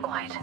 Not quite.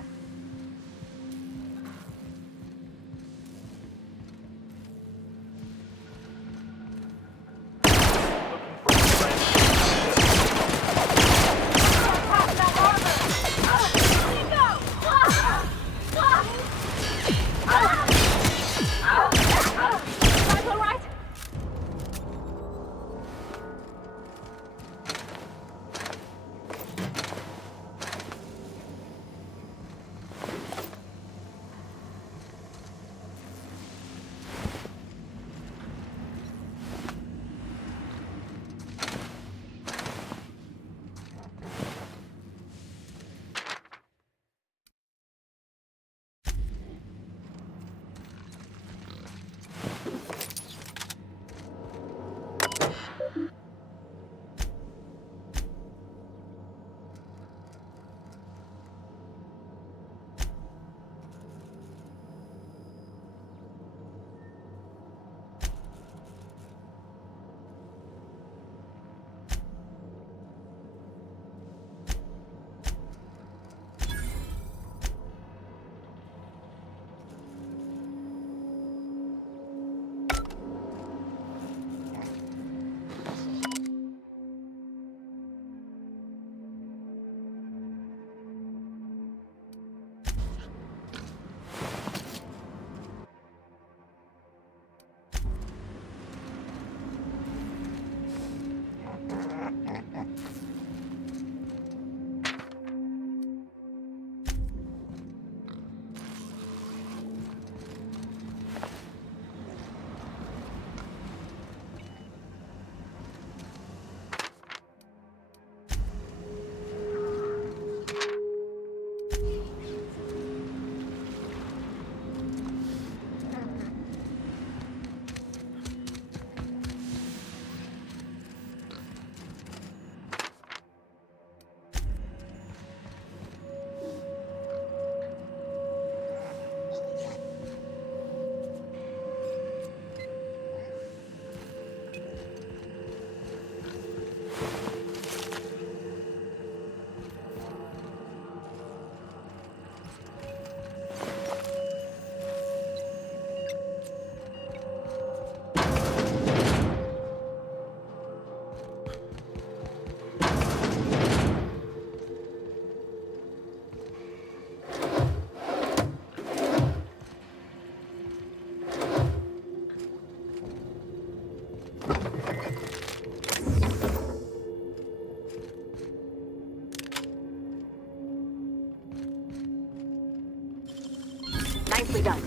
Nicely done.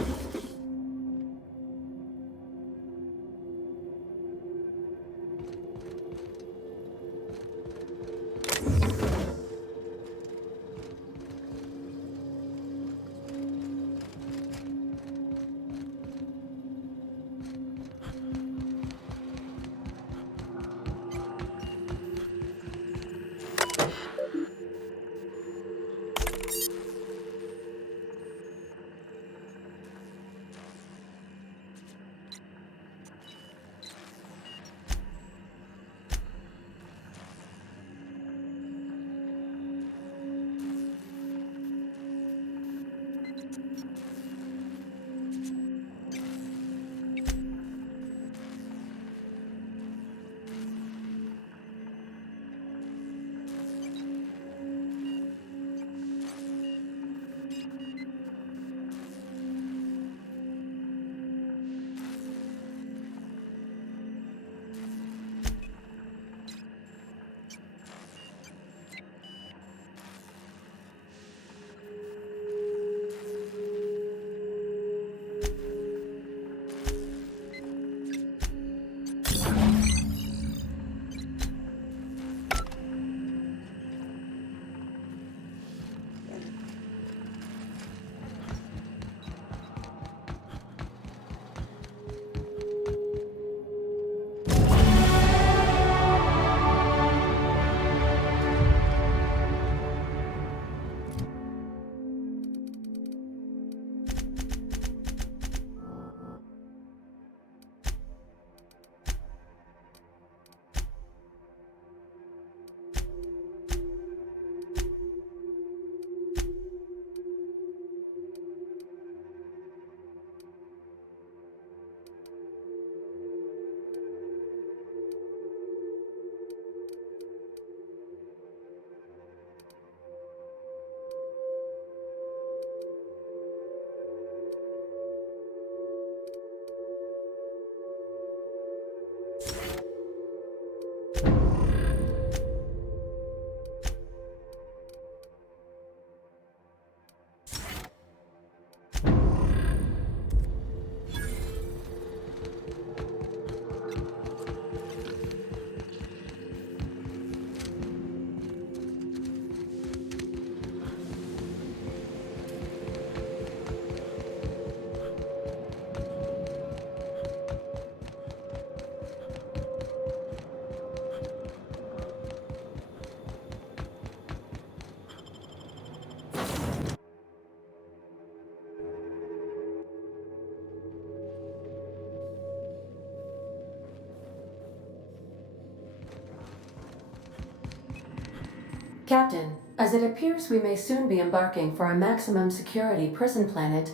Captain, as it appears we may soon be embarking for a maximum security prison planet,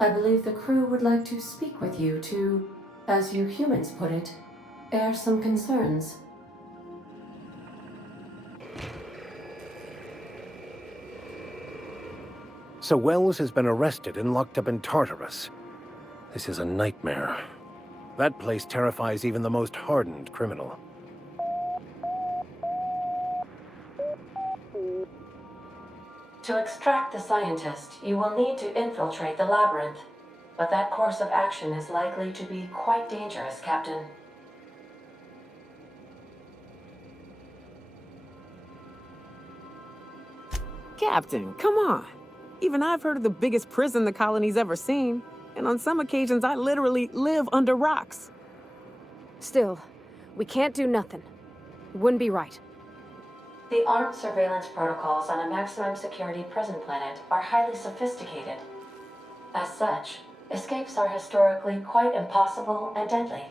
I believe the crew would like to speak with you to, as you humans put it, air some concerns. So Wells has been arrested and locked up in Tartarus. This is a nightmare. That place terrifies even the most hardened criminal. To extract the scientist, you will need to infiltrate the labyrinth. But that course of action is likely to be quite dangerous, Captain. Captain, come on. Even I've heard of the biggest prison the colony's ever seen. And on some occasions, I literally live under rocks. Still, we can't do nothing. It wouldn't be right. The armed surveillance protocols on a maximum security prison planet are highly sophisticated. As such, escapes are historically quite impossible and deadly.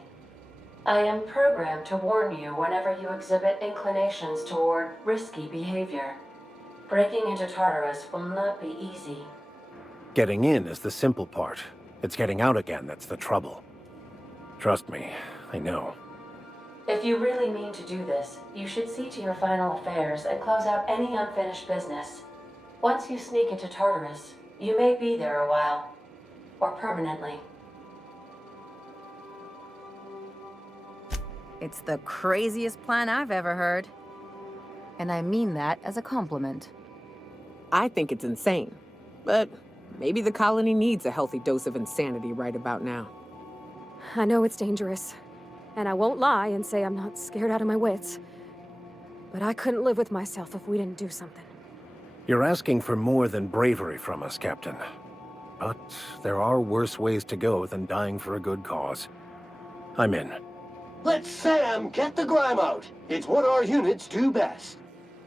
I am programmed to warn you whenever you exhibit inclinations toward risky behavior. Breaking into Tartarus will not be easy. Getting in is the simple part. It's getting out again that's the trouble. Trust me, I know. If you really mean to do this, you should see to your final affairs and close out any unfinished business. Once you sneak into Tartarus, you may be there a while. Or permanently. It's the craziest plan I've ever heard. And I mean that as a compliment. I think it's insane. But maybe the colony needs a healthy dose of insanity right about now. I know it's dangerous. And I won't lie and say I'm not scared out of my wits. But I couldn't live with myself if we didn't do something. You're asking for more than bravery from us, Captain. But there are worse ways to go than dying for a good cause. I'm in. Let Sam get the grime out. It's what our units do best.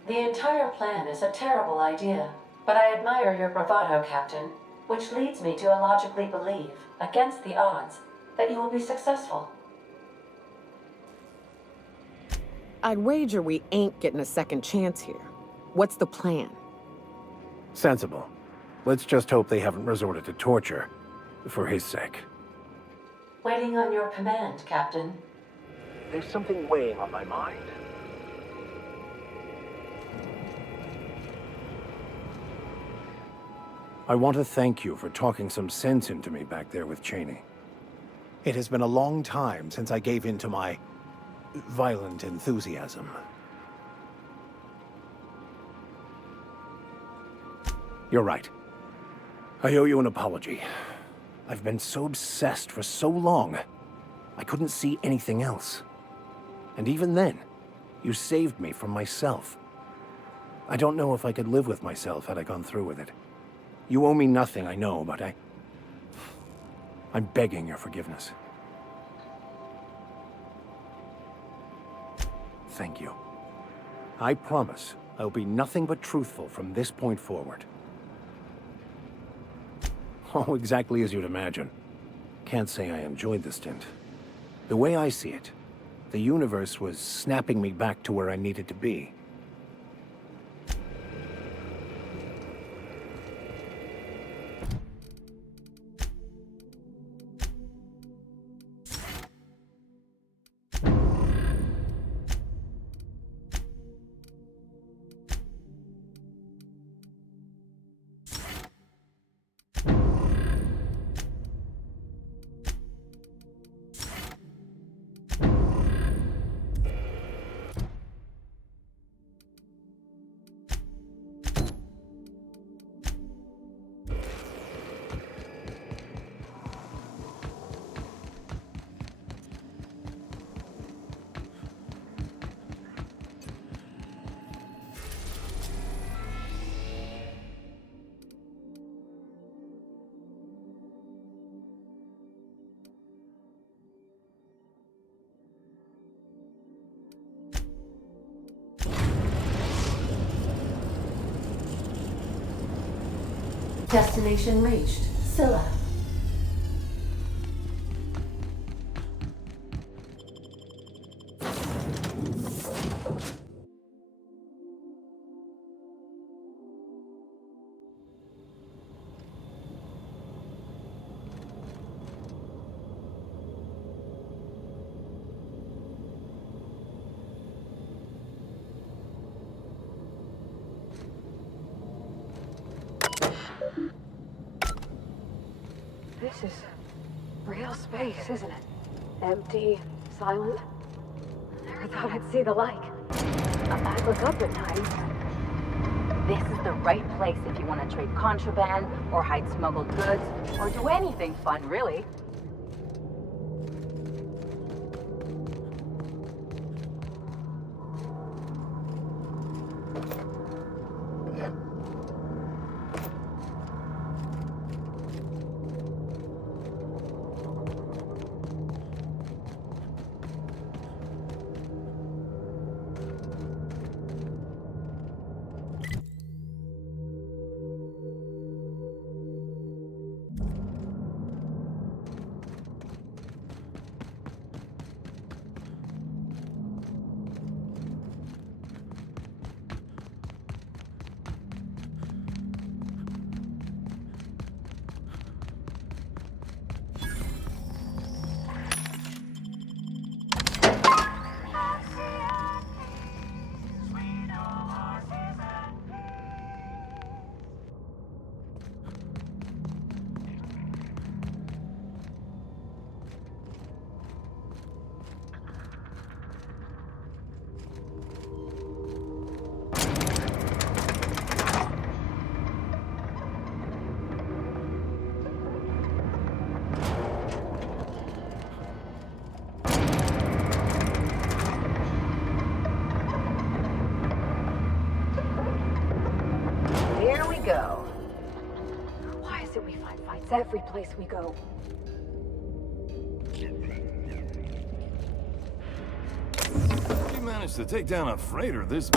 The entire plan is a terrible idea, but I admire your bravado, Captain, which leads me to illogically believe, against the odds, that you will be successful. I'd wager we ain't getting a second chance here. What's the plan? Sensible. Let's just hope they haven't resorted to torture, for his sake. Waiting on your command, Captain. There's something weighing on my mind. I want to thank you for talking some sense into me back there with Cheney. It has been a long time since I gave in to my violent enthusiasm. You're right. I owe you an apology. I've been so obsessed for so long, I couldn't see anything else. And even then, you saved me from myself. I don't know if I could live with myself had I gone through with it. You owe me nothing, I know, but I'm begging your forgiveness. Thank you. I promise I'll be nothing but truthful from this point forward. Oh, exactly as you'd imagine. Can't say I enjoyed the stint. The way I see it, the universe was snapping me back to where I needed to be. Destination reached. Scylla. is real space, isn't it? Empty, silent. Never thought I'd see the like. I look up at times. This is the right place if you want to trade contraband, or hide smuggled goods, or do anything fun, really. Go. Why is it we find fights every place we go? You managed to take down a freighter this...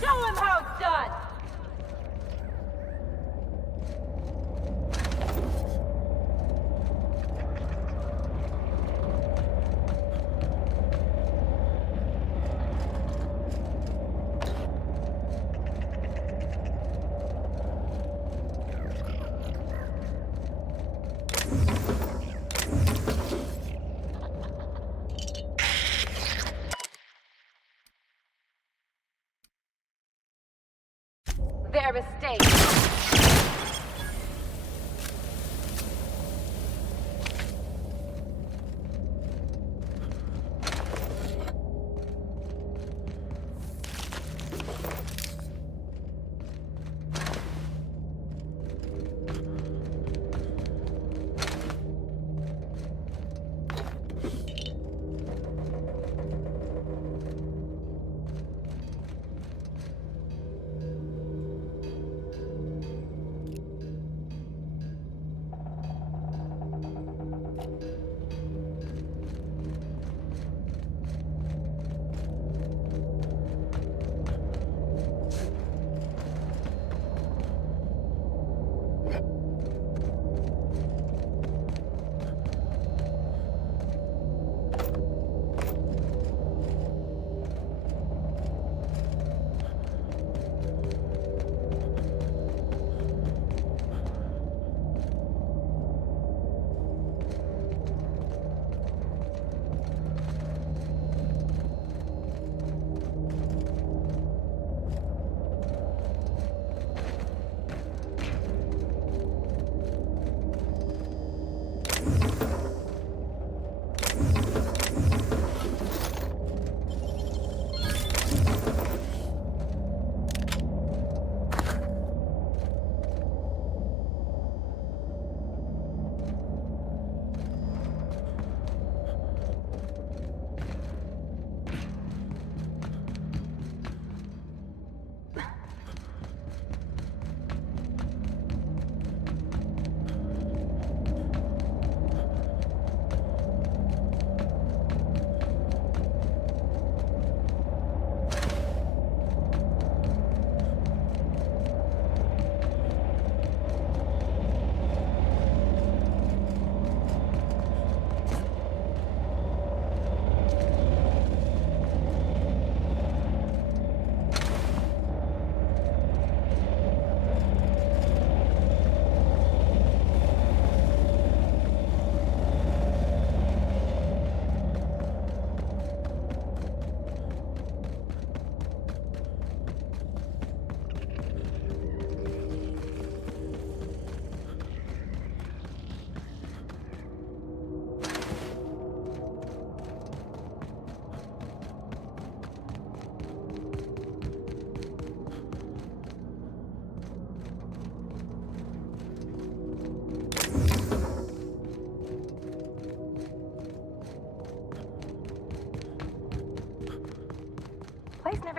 Show him how it's done! Their mistake.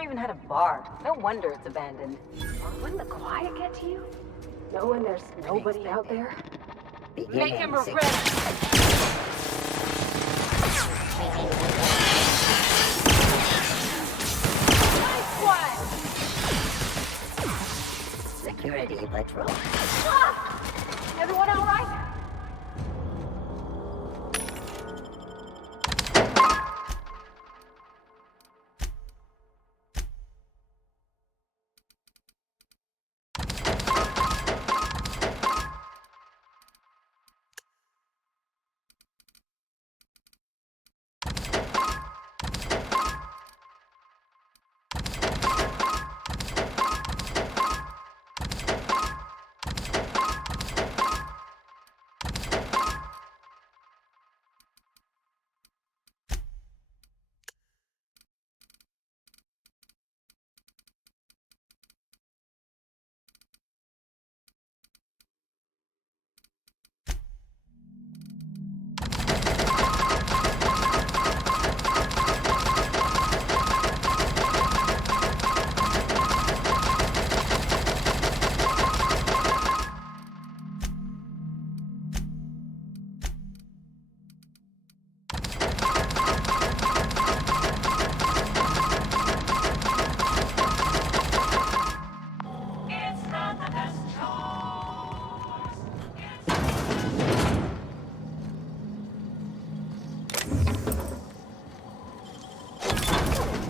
even had a bar. No wonder it's abandoned. Wouldn't the quiet get to you? Knowing there's nobody out there. Make him regret. Nice one! Security patrol. Ah! Everyone all right?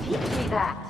Teach me that.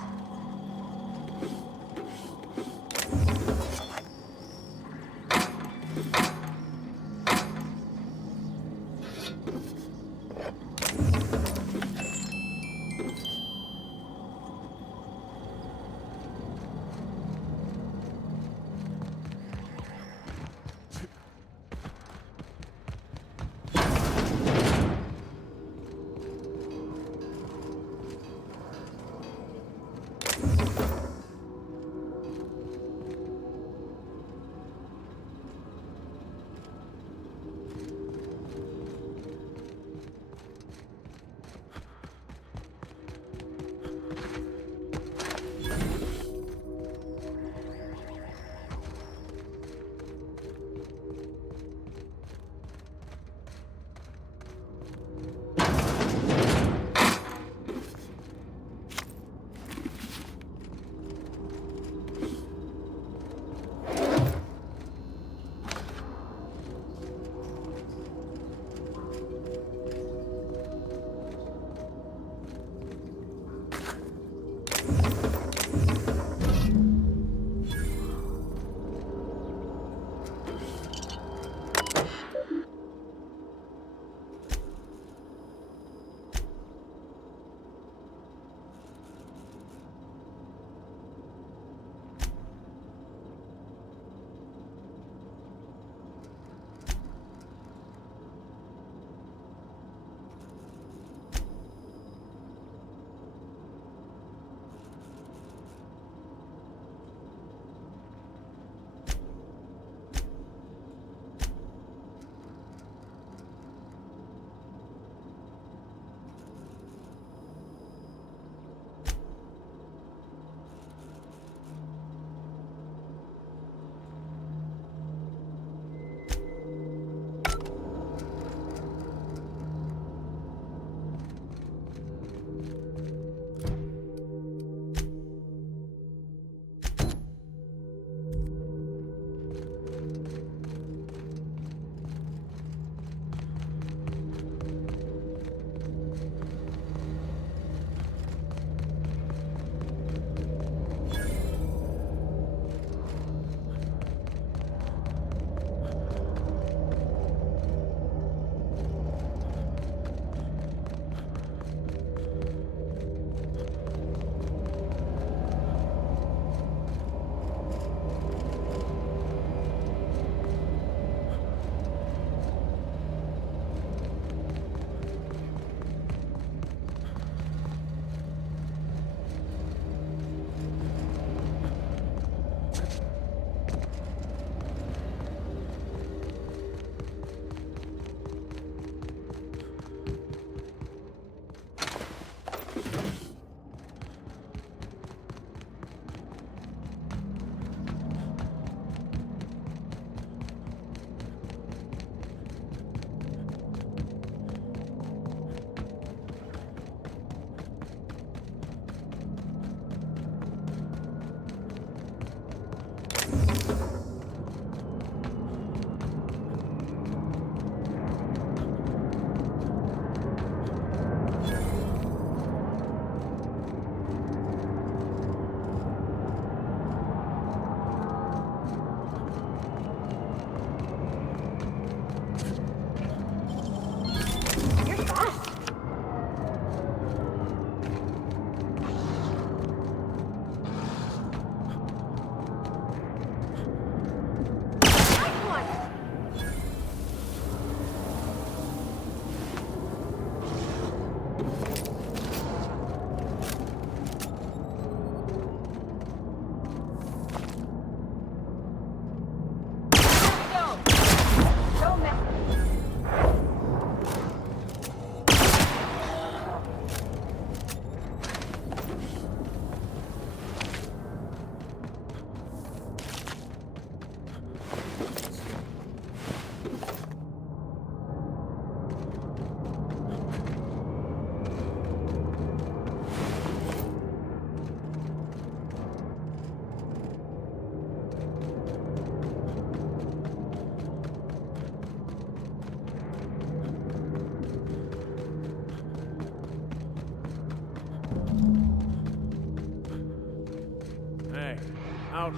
Out.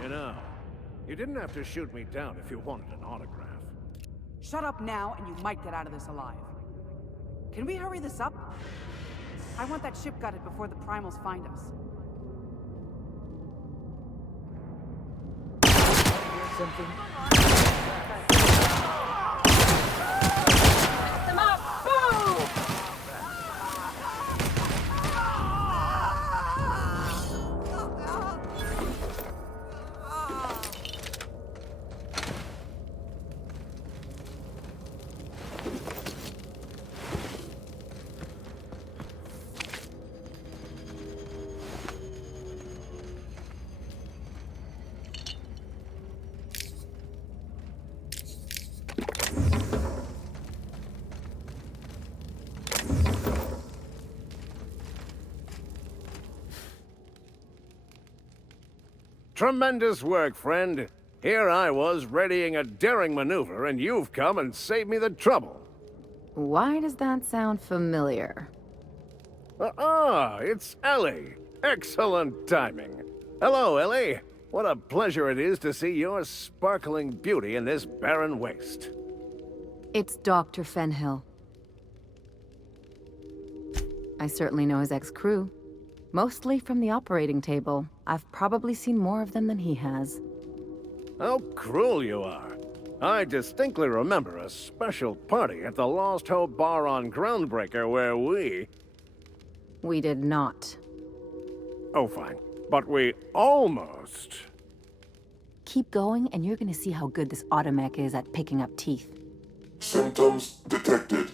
You know, you didn't have to shoot me down if you wanted an autograph. Shut up now, and you might get out of this alive. Can we hurry this up? I want that ship gutted before the primals find us. Something. Tremendous work, friend. Here I was readying a daring maneuver, and you've come and saved me the trouble. Why does that sound familiar? It's Ellie. Excellent timing. Hello, Ellie. What a pleasure it is to see your sparkling beauty in this barren waste. It's Dr. Fenhill. I certainly know his ex-crew. Mostly from the operating table. I've probably seen more of them than he has. How cruel you are. I distinctly remember a special party at the Lost Hope Bar on Groundbreaker where we... We did not. Oh, fine. But we almost... Keep going, and you're gonna see how good this automech is at picking up teeth. Symptoms detected.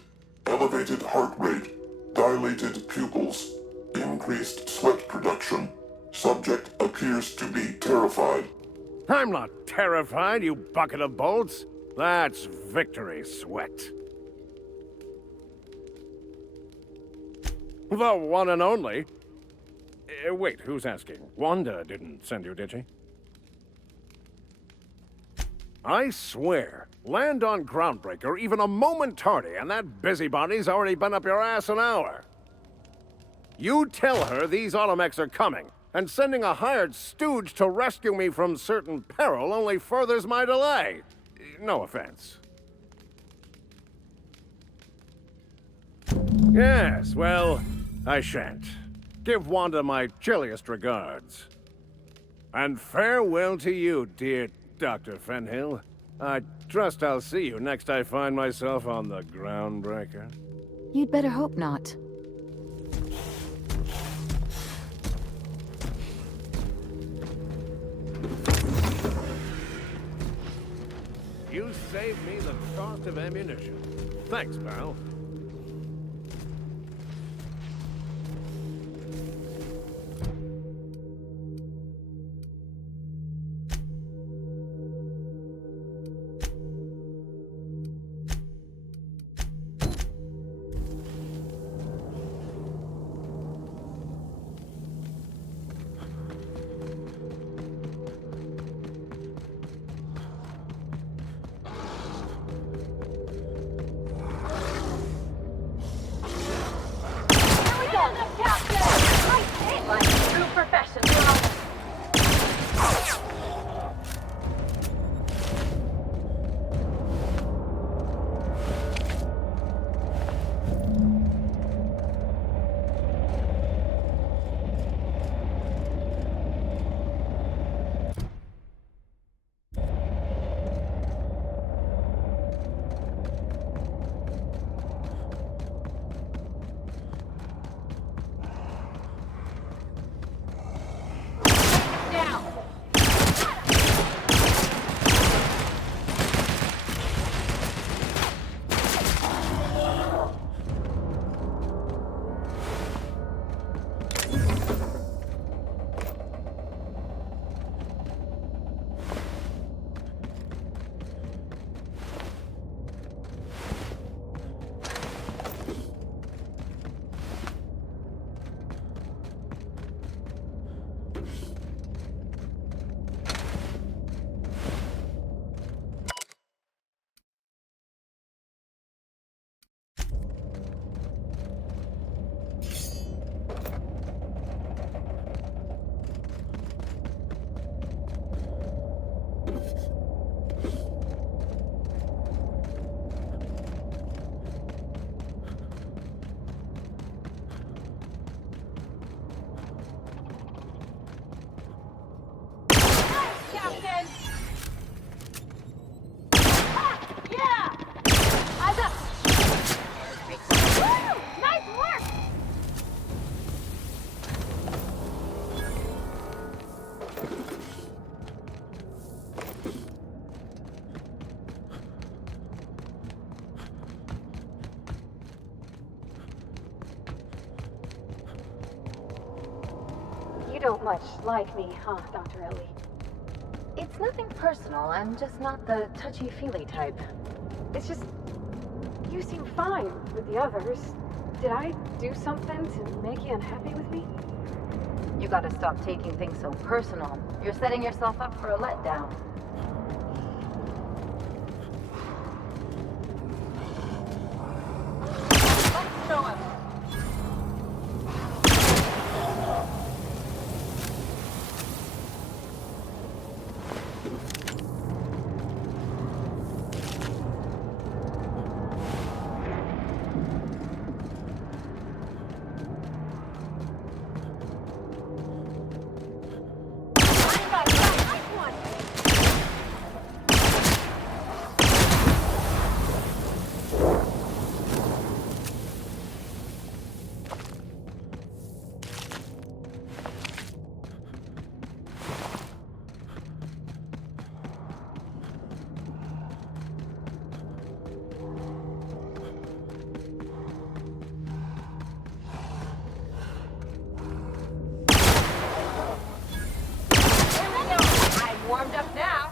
Elevated heart rate, dilated pupils, increased sweat production. Subject appears to be terrified. I'm not terrified, you bucket of bolts. That's victory sweat. The one and only. Wait, who's asking? Wanda didn't send you, did she? I swear, land on Groundbreaker even a moment tardy, and that busybody's already been up your ass an hour. You tell her these automechs are coming, and sending a hired stooge to rescue me from certain peril only furthers my delay. No offense. Yes, well, I shan't. Give Wanda my chilliest regards. And farewell to you, dear Dr. Fenhill. I trust I'll see you next I find myself on the Groundbreaker. You'd better hope not. You saved me the cost of ammunition. Thanks, pal. don't much like me, huh, Dr. Ellie? It's nothing personal. I'm just not the touchy-feely type. It's just... you seem fine with the others. Did I do something to make you unhappy with me? You gotta stop taking things so personal. You're setting yourself up for a letdown. Let's show him. Warmed up now.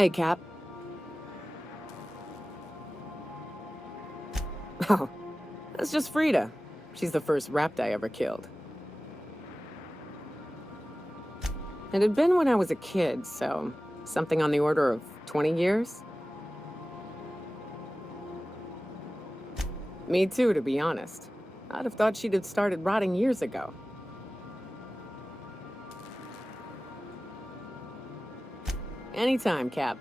Hey, Cap. Oh, that's just Frida. She's the first rapt I ever killed. It had been when I was a kid, so something on the order of 20 years? Me too, to be honest. I'd have thought she'd have started rotting years ago. Anytime, Cap.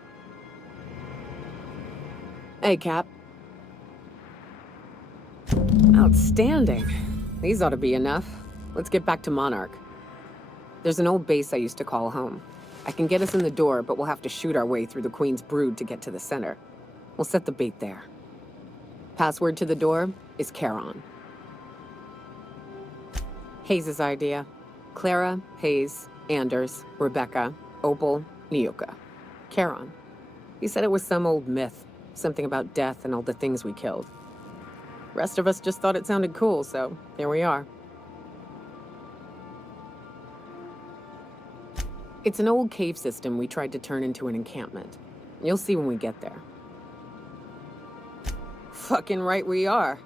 Hey, Cap. Outstanding. These ought to be enough. Let's get back to Monarch. There's an old base I used to call home. I can get us in the door, but we'll have to shoot our way through the Queen's brood to get to the center. We'll set the bait there. Password to the door is Charon. Hayes' idea. Clara, Hayes, Anders, Rebecca, Opal, Nyoka. Charon. He said it was some old myth. Something about death and all the things we killed. Rest of us just thought it sounded cool, so here we are. It's an old cave system we tried to turn into an encampment. You'll see when we get there. Fucking right we are.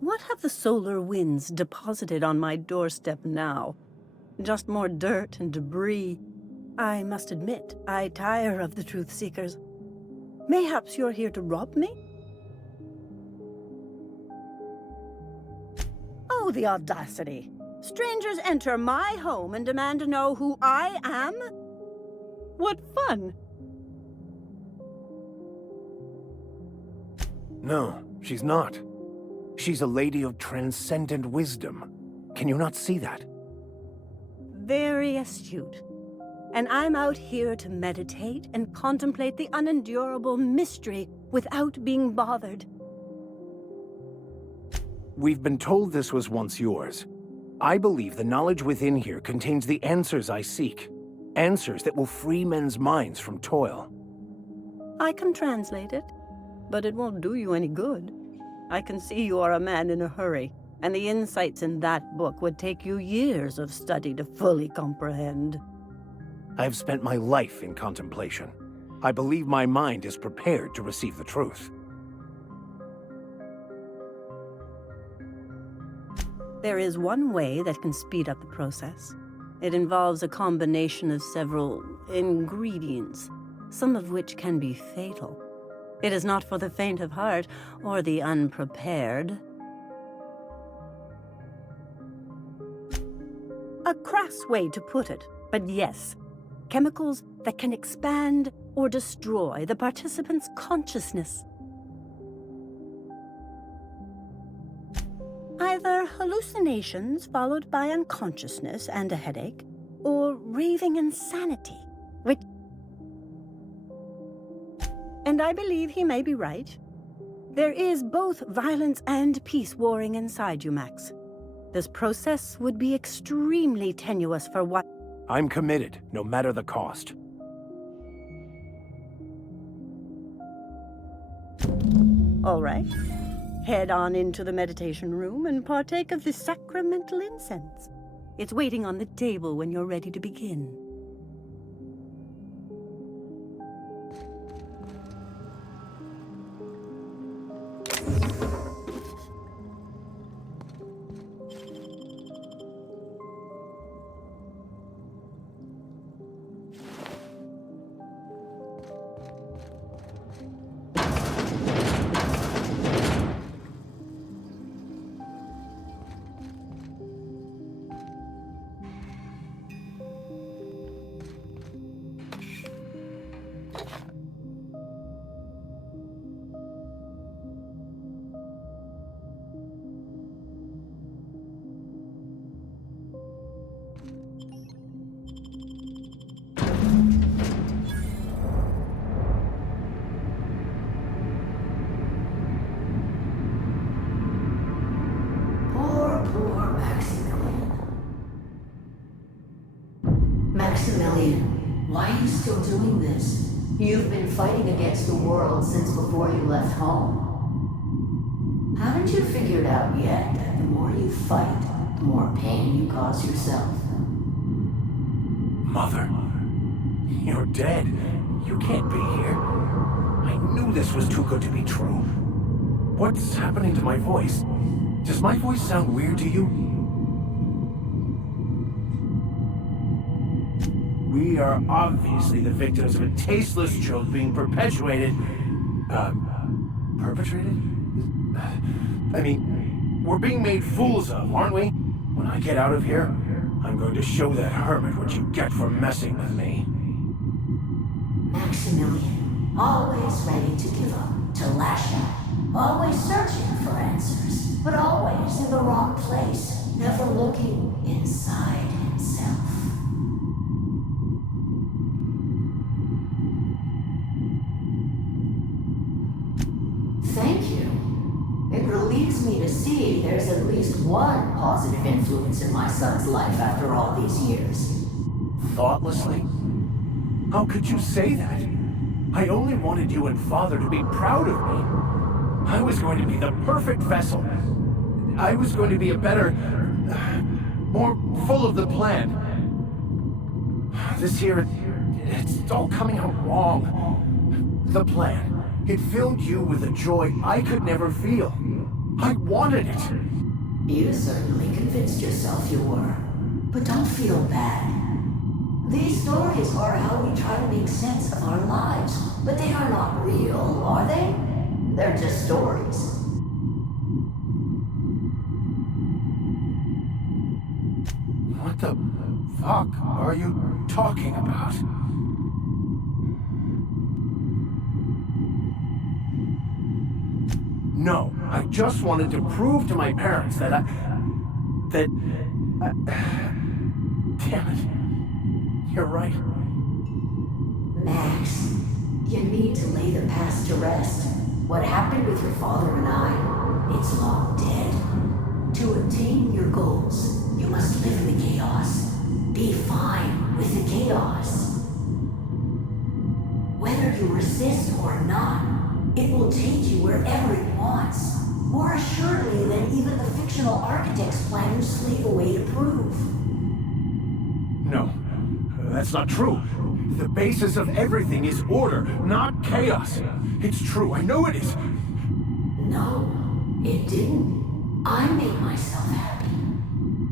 What have the solar winds deposited on my doorstep now? Just more dirt and debris. I must admit, I tire of the truth seekers. Mayhaps you're here to rob me? Oh, the audacity. Strangers enter my home and demand to know who I am? What fun! No, she's not. She's a lady of transcendent wisdom. Can you not see that? Very astute. And I'm out here to meditate and contemplate the unendurable mystery without being bothered. We've been told this was once yours. I believe the knowledge within here contains the answers I seek. Answers that will free men's minds from toil. I can translate it, but it won't do you any good. I can see you are a man in a hurry, and the insights in that book would take you years of study to fully comprehend. I've spent my life in contemplation. I believe my mind is prepared to receive the truth. There is one way that can speed up the process. It involves a combination of several ingredients, some of which can be fatal. It is not for the faint of heart or the unprepared. A crass way to put it, but yes, chemicals that can expand or destroy the participant's consciousness. Either hallucinations followed by unconsciousness and a headache, or raving insanity, which... And I believe he may be right. There is both violence and peace warring inside you, Max. This process would be extremely tenuous for what... I'm committed, no matter the cost. All right. Head on into the meditation room and partake of the sacramental incense. It's waiting on the table when you're ready to begin. Maximilian, why are you still doing this? You've been fighting against the world since before you left home. Haven't you figured out yet that the more you fight, the more pain you cause yourself? Mother, you're dead. You can't be here. I knew this was too good to be true. What's happening to my voice? Does my voice sound weird to you? We are obviously the victims of a tasteless joke being perpetuated... perpetrated? I mean, we're being made fools of, aren't we? When I get out of here, I'm going to show that hermit what you get for messing with me. Maximilian, always ready to give up, to lash out. Always searching for answers, but always in the wrong place, never looking inside himself. Thank you. It relieves me to see there's at least one positive influence in my son's life after all these years. Thoughtlessly? How could you say that? I only wanted you and Father to be proud of me. I was going to be the perfect vessel. I was going to be a better, more full of the plan. This year, it's all coming out wrong. The plan. It filled you with a joy I could never feel. I wanted it. You certainly convinced yourself you were. But don't feel bad. These stories are how we try to make sense of our lives. But they are not real, are they? They're just stories. What the fuck are you talking about? No, I just wanted to prove to my parents that damn it. You're right. Max, you need to lay the past to rest. What happened with your father and I, it's long dead. To attain your goals, you must live in the chaos. Be fine with the chaos. Whether you resist or not, it will take you wherever it wants. More assuredly than even the fictional architect's planners slave away to prove. No, that's not true. The basis of everything is order, not chaos. It's true, I know it is. No, it didn't. I made myself happy.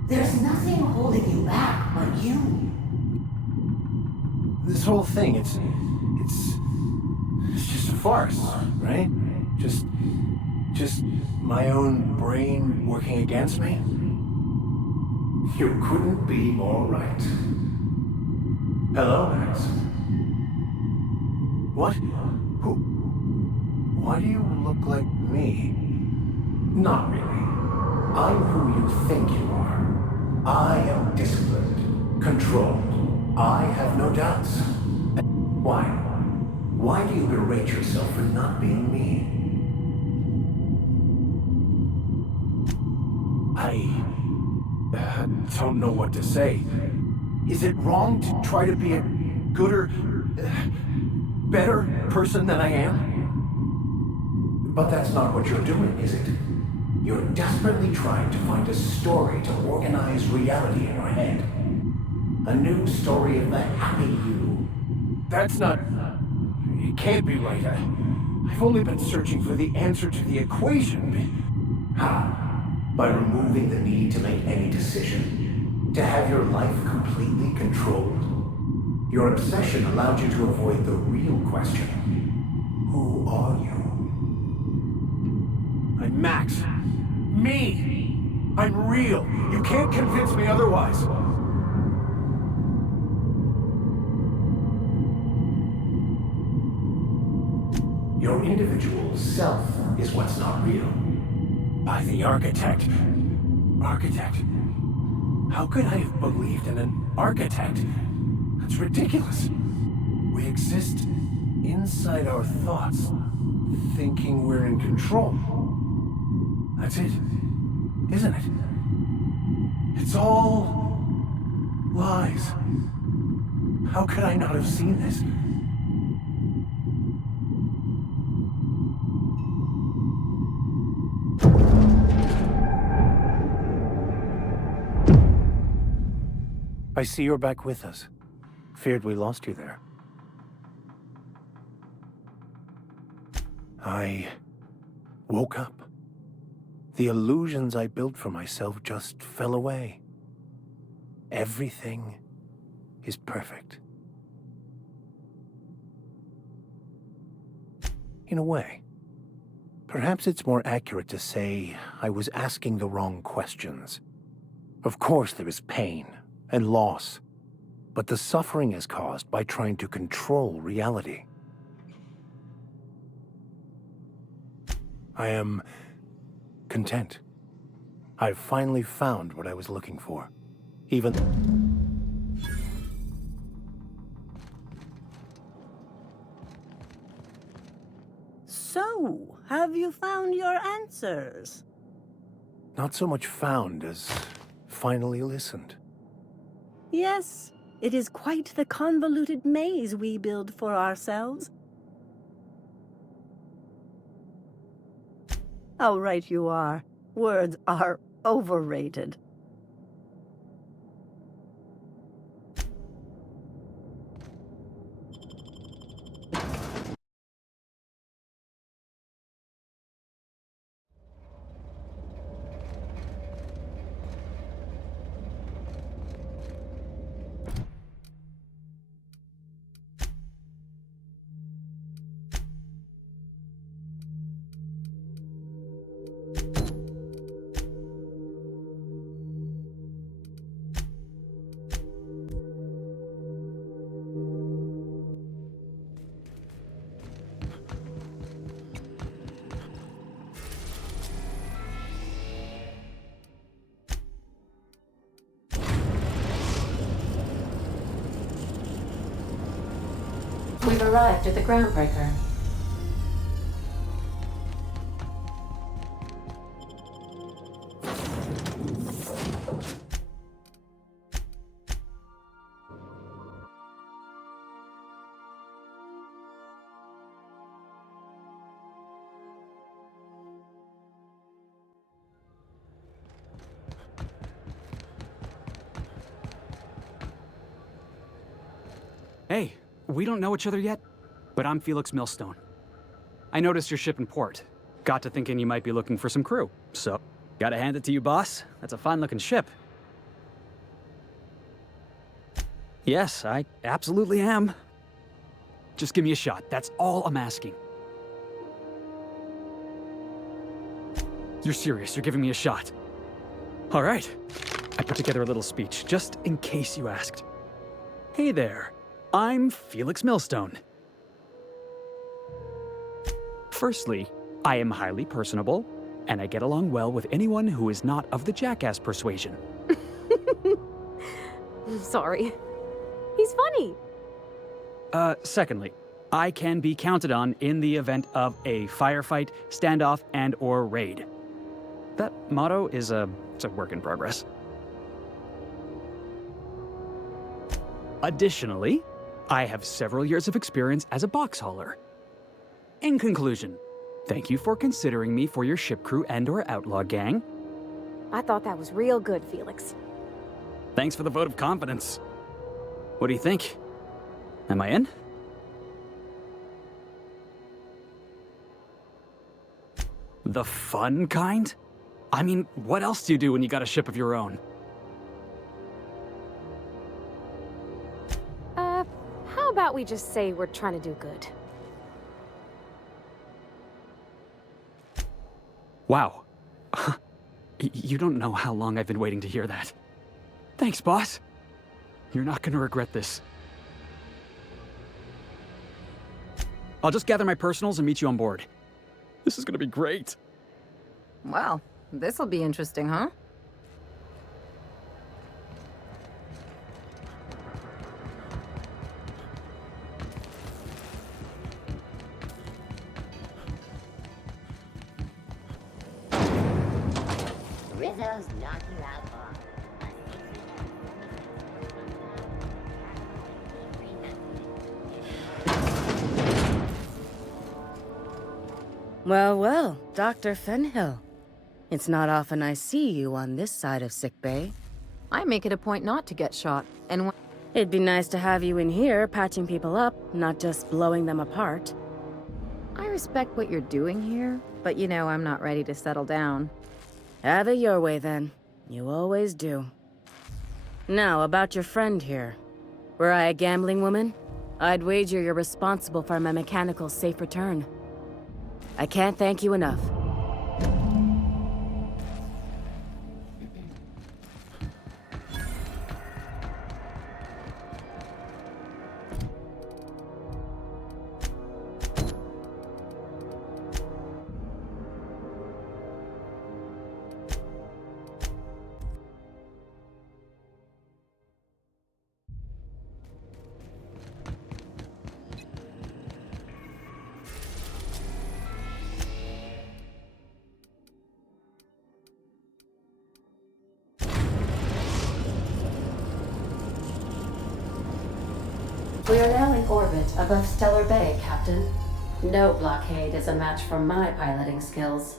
There's nothing holding you back but you. This whole thing, it's just a farce, right? Just my own brain working against me? You couldn't be more right. Hello, Max. What? Who? Why do you look like me? Not really. I'm who you think you are. I am disciplined, controlled. I have no doubts. Why? Why do you berate yourself for not being me? I don't know what to say. Is it wrong to try to be a gooder, better person than I am? But that's not what you're doing, is it? You're desperately trying to find a story to organize reality in your head. A new story of the happy you. That's not... It can't be right. I've only been searching for the answer to the equation. How? By removing the need to make any decision. To have your life completely controlled. Your obsession allowed you to avoid the real question. Who are you? I'm Max. Me! I'm real. You can't convince me otherwise. Your individual self is what's not real. By the architect. Architect? How could I have believed in an architect? That's ridiculous. We exist inside our thoughts, thinking we're in control. That's it, isn't it? It's all lies. How could I not have seen this? I see you're back with us. Feared we lost you there. I woke up. The illusions I built for myself just fell away. Everything is perfect. In a way. Perhaps it's more accurate to say I was asking the wrong questions. Of course there is pain and loss, but the suffering is caused by trying to control reality. I am content. I've finally found what I was looking for. Even... So, have you found your answers? Not so much found as finally listened. Yes, it is quite the convoluted maze we build for ourselves. How right you are. Words are overrated. We've arrived at the groundbreaker. Hey, we don't know each other yet, but I'm Felix Millstone. I noticed your ship in port. Got to thinking you might be looking for some crew, so gotta hand it to you, boss. That's a fine-looking ship. Yes, I absolutely am. Just give me a shot. That's all I'm asking. You're serious. You're giving me a shot. All right. I put together a little speech, just in case you asked. Hey there. I'm Felix Millstone. Firstly, I am highly personable, and I get along well with anyone who is not of the jackass persuasion. Sorry. He's funny. Secondly, I can be counted on in the event of a firefight, standoff, and/or raid. That motto is it's a work in progress. Additionally, I have several years of experience as a box hauler. In conclusion, thank you for considering me for your ship crew and/or outlaw gang. I thought that was real good, Felix. Thanks for the vote of confidence. What do you think? Am I in? The fun kind? I mean, what else do you do when you got a ship of your own? How about we just say we're trying to do good? Wow. You don't know how long I've been waiting to hear that. Thanks, boss. You're not gonna regret this. I'll just gather my personals and meet you on board. This is gonna be great. Well, this'll be interesting, huh? Rizzo's knock you out on. Well, well, Dr. Fenhill. It's not often I see you on this side of sickbay. I make it a point not to get shot, and when... It'd be nice to have you in here patching people up, not just blowing them apart. I respect what you're doing here, but you know I'm not ready to settle down. Have it your way, then. You always do. Now, about your friend here. Were I a gambling woman, I'd wager you're responsible for my mechanical safe return. I can't thank you enough. We are now in orbit above Stellar Bay, Captain. No blockade is a match for my piloting skills.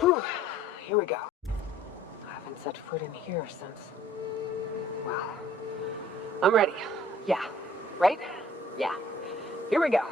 Whew, here we go. I haven't set foot in here since... Well, I'm ready. Yeah. Right? Yeah. Here we go.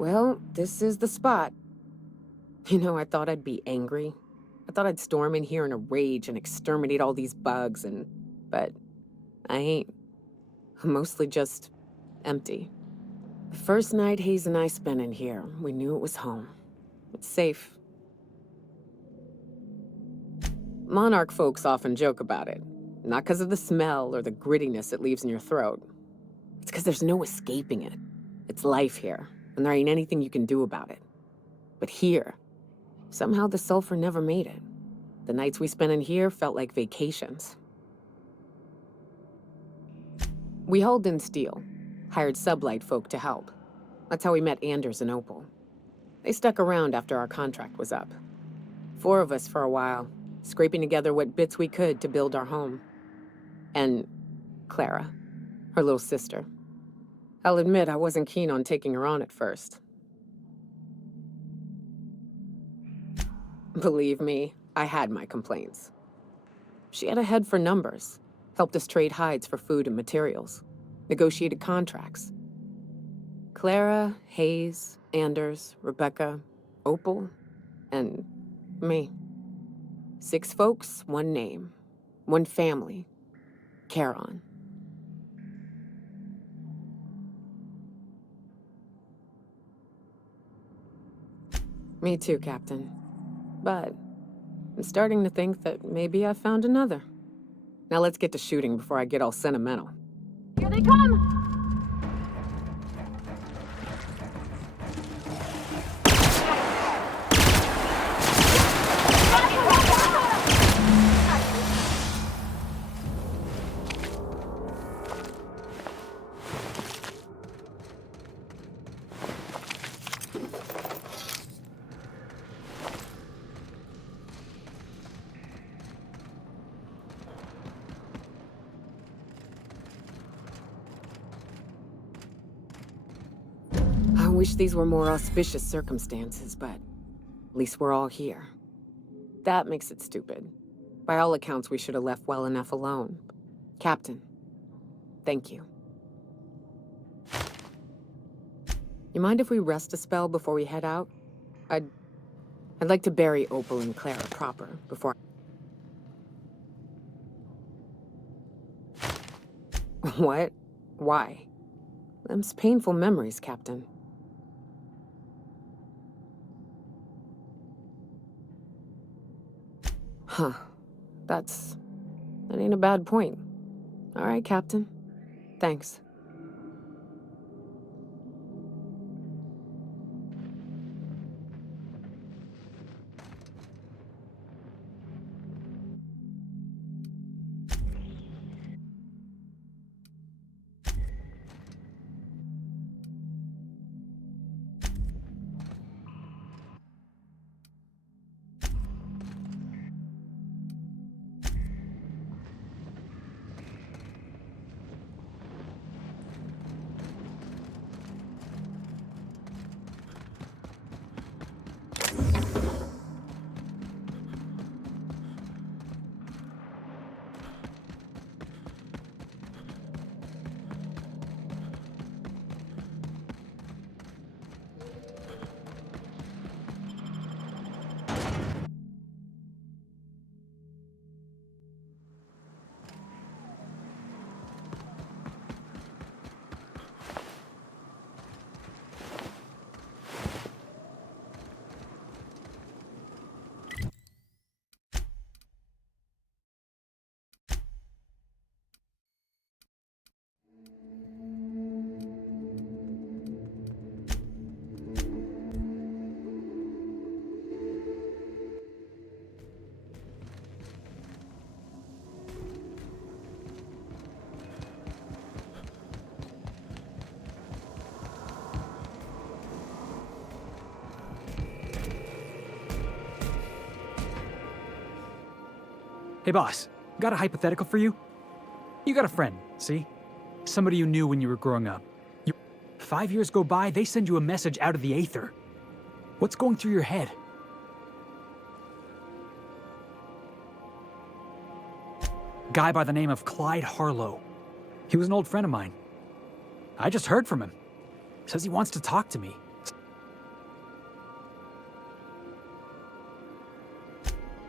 Well, this is the spot. You know, I thought I'd be angry. I thought I'd storm in here in a rage and exterminate all these bugs but I ain't. I'm mostly just empty. The first night Hayes and I spent in here, we knew it was home. It's safe. Monarch folks often joke about it. Not because of the smell or the grittiness it leaves in your throat. It's because there's no escaping it. It's life here, and there ain't anything you can do about it. But here, somehow the sulfur never made it. The nights we spent in here felt like vacations. We hauled in steel, hired sublight folk to help. That's how we met Anders and Opal. They stuck around after our contract was up. 4 of us for a while, scraping together what bits we could to build our home. And Clara, her little sister. I'll admit I wasn't keen on taking her on at first. Believe me, I had my complaints. She had a head for numbers, helped us trade hides for food and materials, negotiated contracts. Clara, Hayes, Anders, Rebecca, Opal, and me. 6 folks, 1 name, 1 family. Charon. Me too, Captain. But I'm starting to think that maybe I found another. Now let's get to shooting before I get all sentimental. Here they come! I wish these were more auspicious circumstances, but at least we're all here. That makes it stupid. By all accounts, we should have left well enough alone. Captain, thank you. You mind if we rest a spell before we head out? I'd like to bury Opal and Clara proper before... What? Why? Them's painful memories, Captain. Huh. That ain't a bad point. All right, Captain. Thanks. Hey boss, got a hypothetical for you? You got a friend, see? Somebody you knew when you were growing up. 5 years go by, they send you a message out of the aether. What's going through your head? Guy by the name of Clyde Harlow. He was an old friend of mine. I just heard from him. Says he wants to talk to me.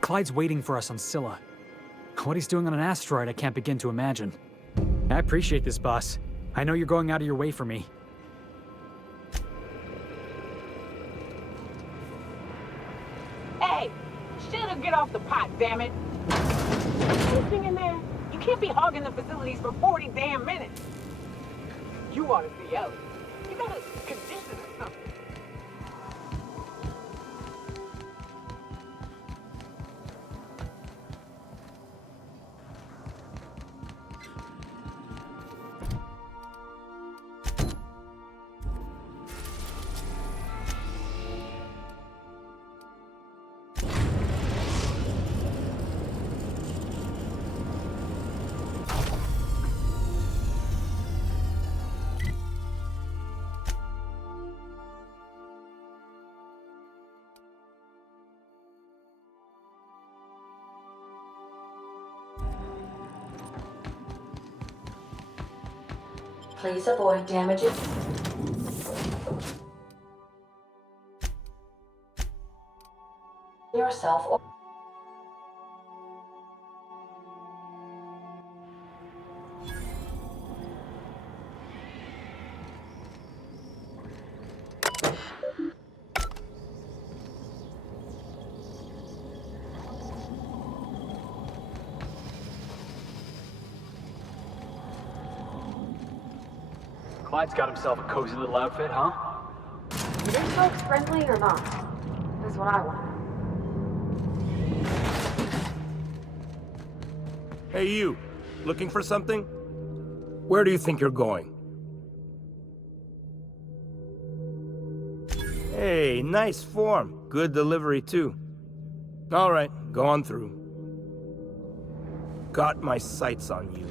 Clyde's waiting for us on Scylla. What he's doing on an asteroid, I can't begin to imagine. I appreciate this, boss. I know you're going out of your way for me. Hey, should've get off the pot, damn it. Anything in there? You can't be hogging the facilities for 40 damn minutes. You ought to see Ellie. You gotta condition or something. Please avoid damages. Yourself or Clyde's got himself a cozy little outfit, huh? Are these folks friendly or not? That's what I want. Hey you, looking for something? Where do you think you're going? Hey, nice form. Good delivery too. All right, go on through. Got my sights on you.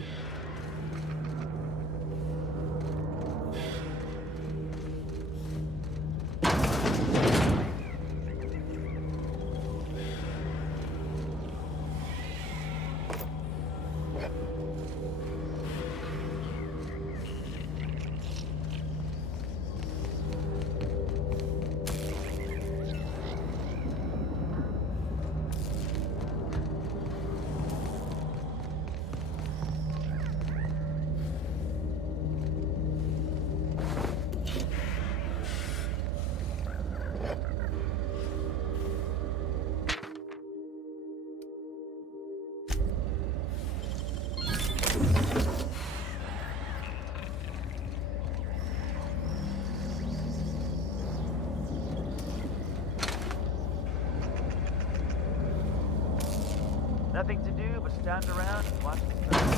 Nothing to do but stand around and watch the crowd.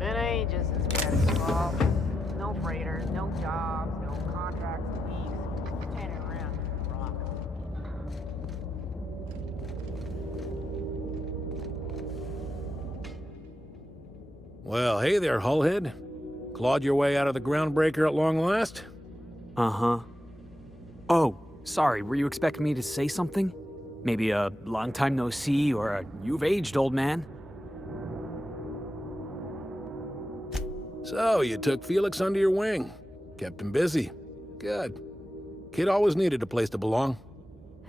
Been ages since we had a call. No freighters, no jobs, no contracts, weeks. Standing around rock. Well, hey there, Hullhead. Clawed your way out of the groundbreaker at long last? Uh-huh. Oh, sorry, were you expecting me to say something? Maybe a long time no see, or a you've aged, old man? So, you took Felix under your wing. Kept him busy. Good. Kid always needed a place to belong.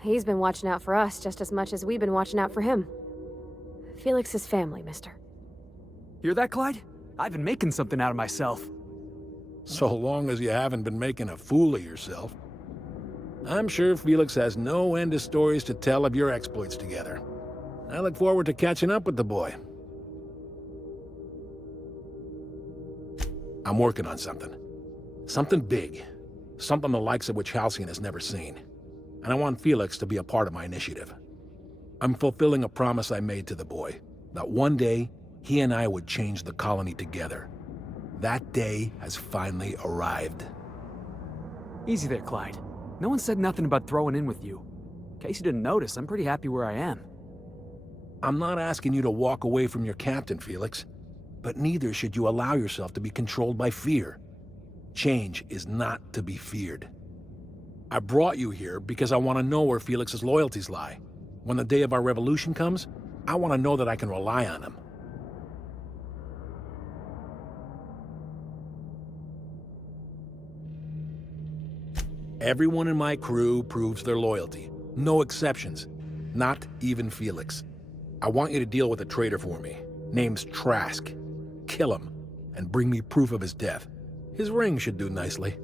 He's been watching out for us just as much as we've been watching out for him. Felix's family, mister. Hear that, Clyde? I've been making something out of myself. So long as you haven't been making a fool of yourself. I'm sure Felix has no end of stories to tell of your exploits together. I look forward to catching up with the boy. I'm working on something. Something big. Something the likes of which Halcyon has never seen. And I want Felix to be a part of my initiative. I'm fulfilling a promise I made to the boy, that one day he and I would change the colony together. That day has finally arrived. Easy there, Clyde. No one said nothing about throwing in with you. In case you didn't notice, I'm pretty happy where I am. I'm not asking you to walk away from your captain, Felix. But neither should you allow yourself to be controlled by fear. Change is not to be feared. I brought you here because I want to know where Felix's loyalties lie. When the day of our revolution comes, I want to know that I can rely on him. Everyone in my crew proves their loyalty. No exceptions. Not even Felix. I want you to deal with a traitor for me. Name's Trask. Kill him, and bring me proof of his death. His ring should do nicely.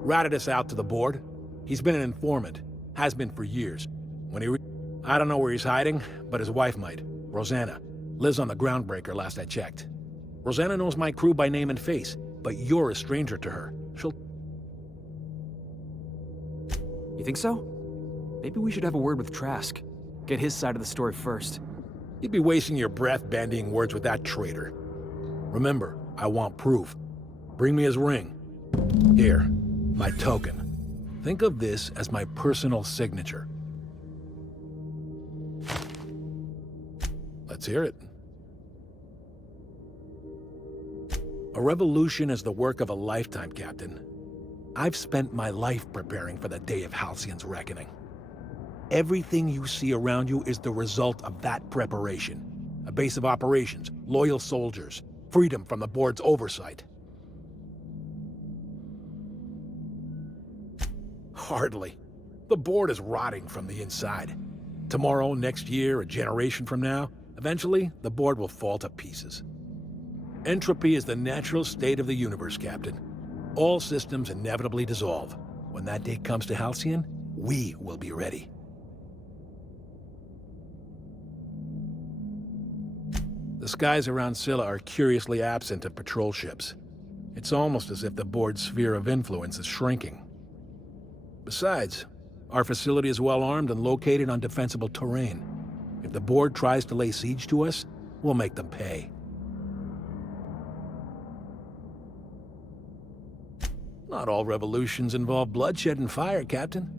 Ratted us out to the board. He's been an informant. Has been for years. I don't know where he's hiding, but his wife might. Rosanna. Lives on the Groundbreaker last I checked. Rosanna knows my crew by name and face, but you're a stranger to her. She'll... You think so? Maybe we should have a word with Trask. Get his side of the story first. You'd be wasting your breath bandying words with that traitor. Remember, I want proof. Bring me his ring. Here, my token. Think of this as my personal signature. Let's hear it. A revolution is the work of a lifetime, Captain. I've spent my life preparing for the day of Halcyon's reckoning. Everything you see around you is the result of that preparation. A base of operations, loyal soldiers, freedom from the board's oversight. Hardly. The board is rotting from the inside. Tomorrow, next year, a generation from now, eventually, the board will fall to pieces. Entropy is the natural state of the universe, Captain. All systems inevitably dissolve. When that day comes to Halcyon, we will be ready. The skies around Scylla are curiously absent of patrol ships. It's almost as if the board's sphere of influence is shrinking. Besides, our facility is well armed and located on defensible terrain. If the board tries to lay siege to us, we'll make them pay. Not all revolutions involve bloodshed and fire, Captain.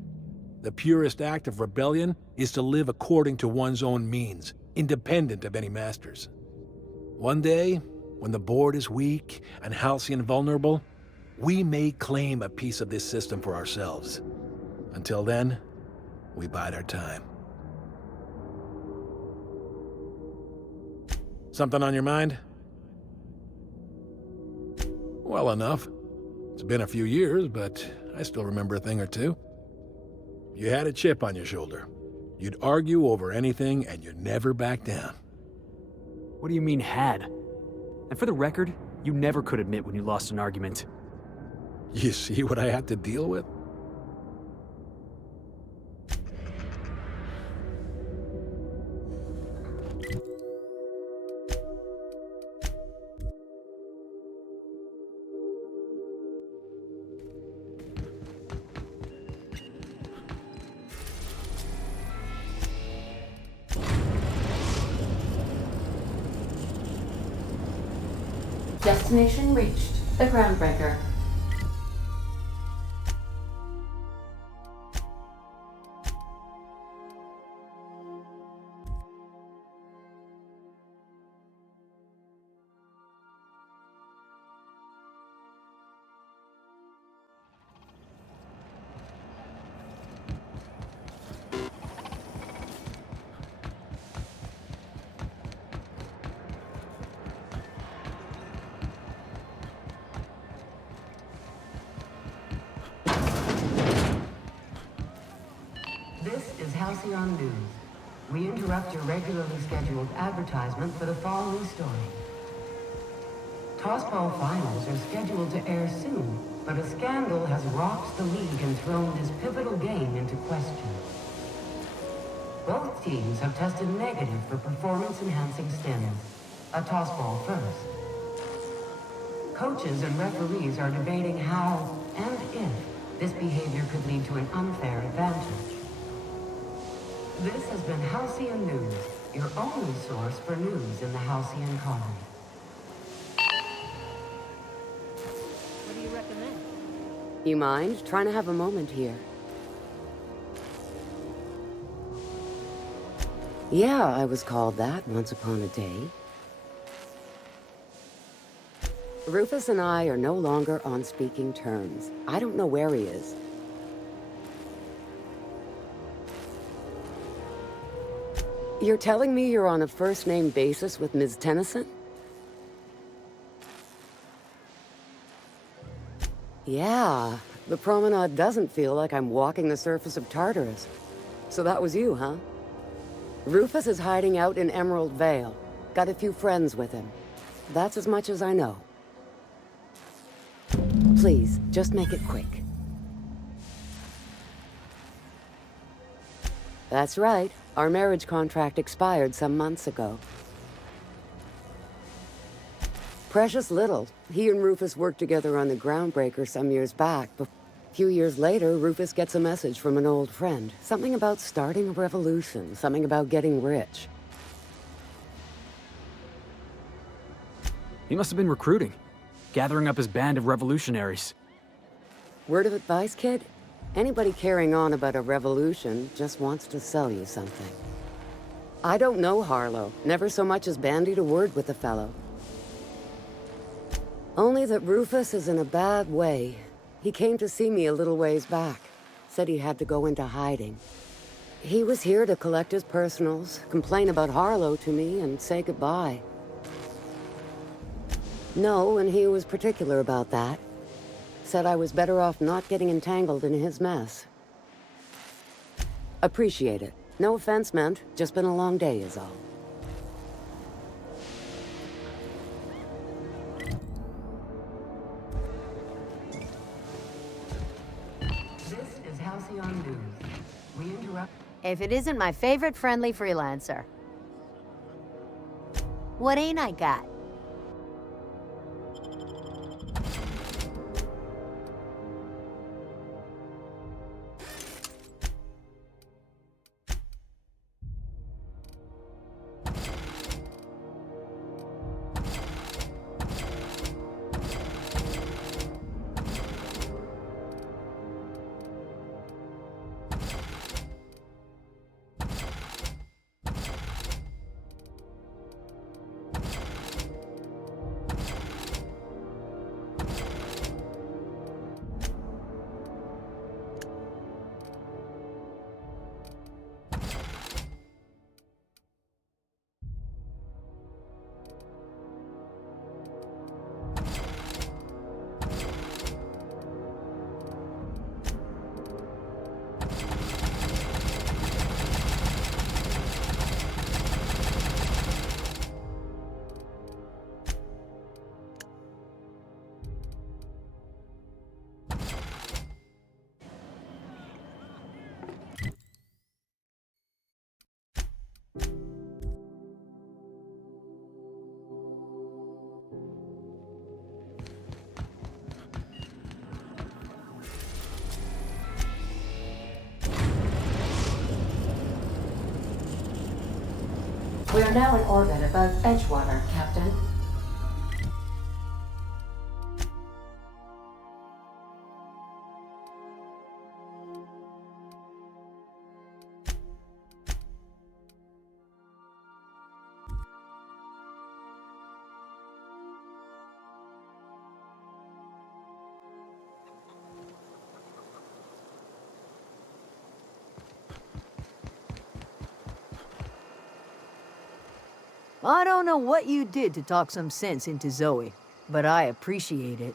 The purest act of rebellion is to live according to one's own means, independent of any masters. One day, when the board is weak and Halcyon vulnerable, we may claim a piece of this system for ourselves. Until then, we bide our time. Something on your mind? Well enough. It's been a few years, but I still remember a thing or two. You had a chip on your shoulder. You'd argue over anything, and you'd never back down. What do you mean, had? And for the record, you never could admit when you lost an argument. You see what I had to deal with? Destination reached. The Groundbreaker. This is Halcyon News. We interrupt your regularly scheduled advertisement for the following story. Tossball finals are scheduled to air soon, but a scandal has rocked the league and thrown this pivotal game into question. Both teams have tested negative for performance-enhancing stims. A tossball first. Coaches and referees are debating how and if this behavior could lead to an unfair advantage. This has been Halcyon News, your only source for news in the Halcyon colony. What do you recommend? You mind? Trying to have a moment here. Yeah, I was called that once upon a day. Rufus and I are no longer on speaking terms. I don't know where he is. You're telling me you're on a first-name basis with Ms. Tennyson? Yeah, the promenade doesn't feel like I'm walking the surface of Tartarus. So that was you, huh? Rufus is hiding out in Emerald Vale. Got a few friends with him. That's as much as I know. Please, just make it quick. That's right. Our marriage contract expired some months ago. Precious little. He and Rufus worked together on the Groundbreaker some years back. A few years later, Rufus gets a message from an old friend. Something about starting a revolution. Something about getting rich. He must have been recruiting. Gathering up his band of revolutionaries. Word of advice, kid? Anybody carrying on about a revolution just wants to sell you something. I don't know Harlow. Never so much as bandied a word with the fellow. Only that Rufus is in a bad way. He came to see me a little ways back. Said he had to go into hiding. He was here to collect his personals, complain about Harlow to me, and say goodbye. No, and he was particular about that. Said I was better off not getting entangled in his mess. Appreciate it. No offense meant, just been a long day is all. This is Halcyon News. We interrupt. If it isn't my favorite friendly freelancer. What ain't I got? We are now in orbit above Edgewater, Captain. I don't know what you did to talk some sense into Zoe, but I appreciate it.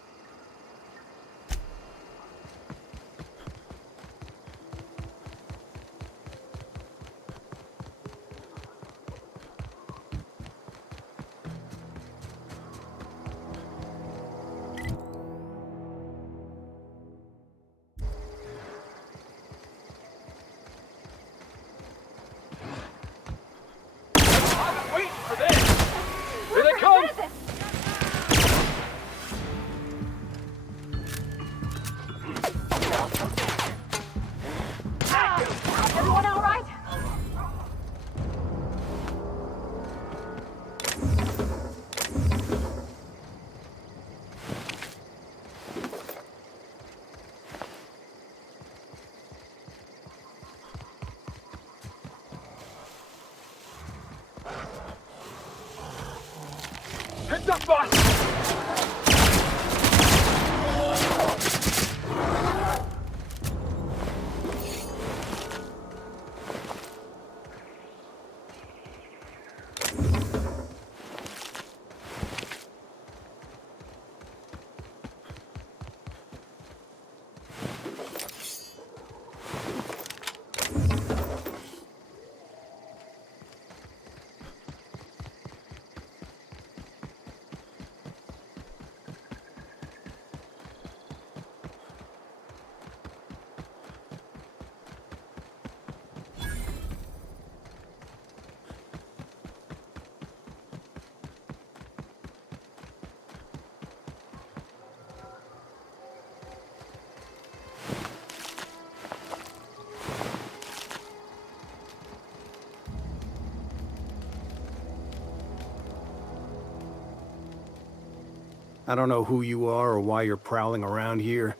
I don't know who you are or why you're prowling around here.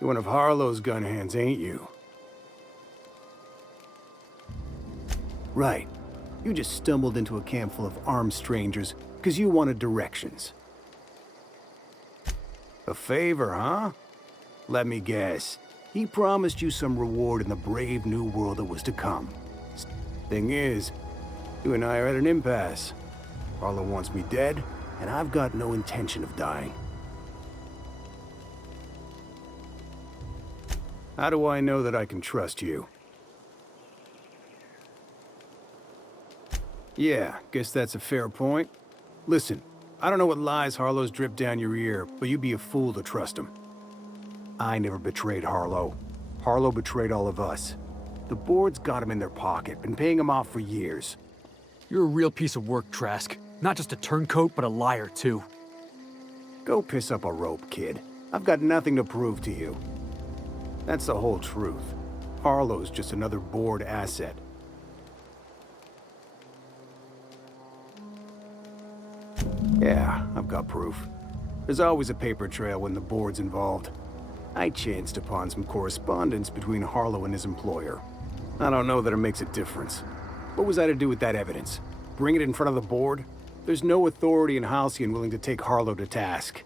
You're one of Harlow's gun hands, ain't you? Right. You just stumbled into a camp full of armed strangers because you wanted directions. A favor, huh? Let me guess. He promised you some reward in the brave new world that was to come. Thing is, you and I are at an impasse. Harlow wants me dead, and I've got no intention of dying. How do I know that I can trust you? Yeah, guess that's a fair point. Listen, I don't know what lies Harlow's dripped down your ear, but you'd be a fool to trust him. I never betrayed Harlow. Harlow betrayed all of us. The board's got him in their pocket, been paying him off for years. You're a real piece of work, Trask. Not just a turncoat, but a liar, too. Go piss up a rope, kid. I've got nothing to prove to you. That's the whole truth. Harlow's just another board asset. Yeah, I've got proof. There's always a paper trail when the board's involved. I chanced upon some correspondence between Harlow and his employer. I don't know that it makes a difference. What was I to do with that evidence? Bring it in front of the board? There's no authority in Halcyon willing to take Harlow to task.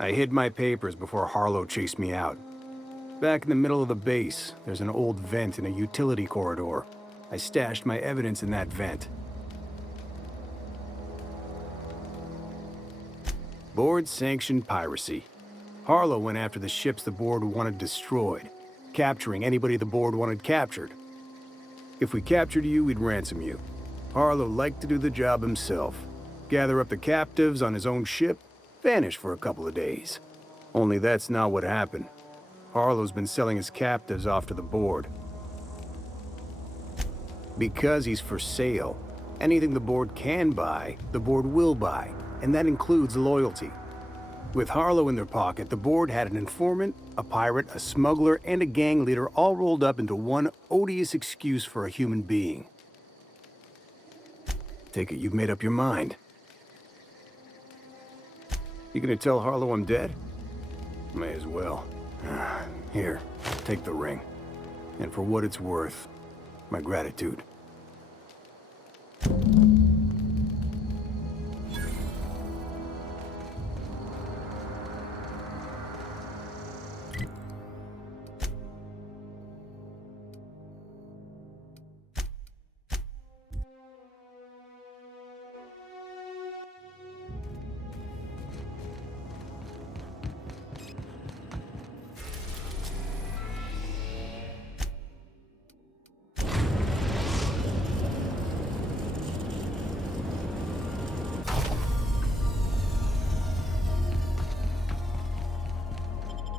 I hid my papers before Harlow chased me out. Back in the middle of the base, there's an old vent in a utility corridor. I stashed my evidence in that vent. Board-sanctioned piracy. Harlow went after the ships the board wanted destroyed, capturing anybody the board wanted captured. If we captured you, we'd ransom you. Harlow liked to do the job himself. Gather up the captives on his own ship, vanish for a couple of days. Only that's not what happened. Harlow's been selling his captives off to the board. Because he's for sale, anything the board can buy, the board will buy, and that includes loyalty. With Harlow in their pocket, the board had an informant, a pirate, a smuggler, and a gang leader all rolled up into one odious excuse for a human being. Take it you've made up your mind. You gonna tell Harlow I'm dead? May as well. Here, take the ring. And for what it's worth, my gratitude.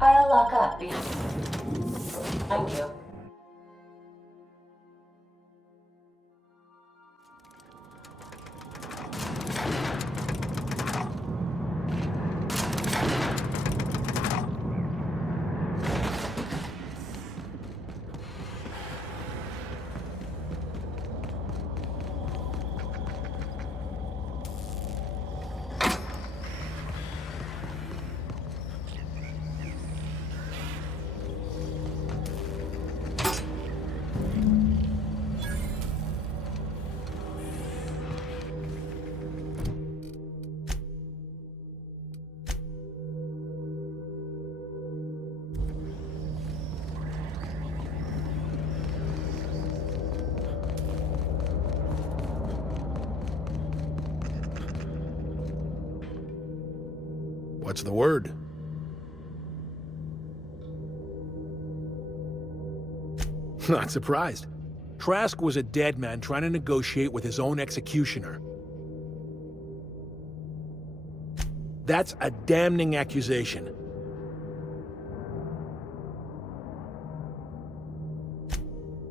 I'll lock up behind you. What's the word? Not surprised. Trask was a dead man trying to negotiate with his own executioner. That's a damning accusation.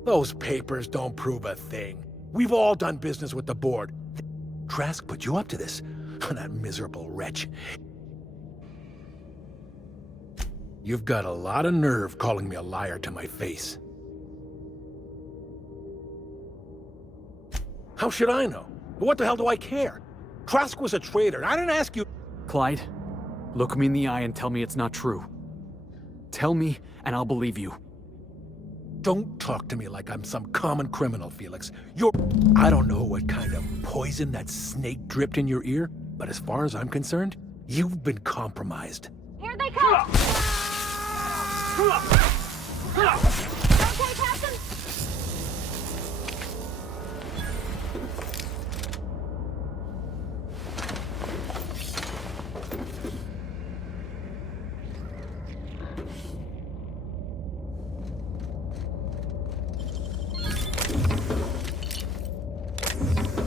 Those papers don't prove a thing. We've all done business with the board. Trask put you up to this, that miserable wretch. You've got a lot of nerve calling me a liar to my face. How should I know? What the hell do I care? Trask was a traitor. I didn't ask you. Clyde, look me in the eye and tell me it's not true. Tell me, and I'll believe you. Don't talk to me like I'm some common criminal, Felix. I don't know what kind of poison that snake dripped in your ear, but as far as I'm concerned, you've been compromised. Here they come! Okay, Captain?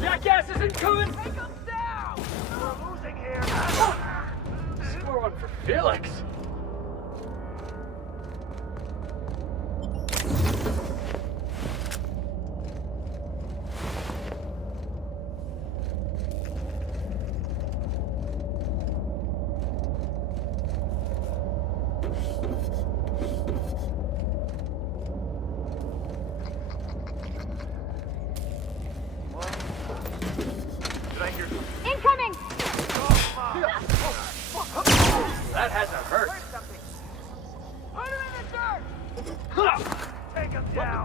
Jackass isn't coming! Take him down! We're losing here! Score one for Felix! Incoming! That has to hurt. Put him in the dirt! Take him down!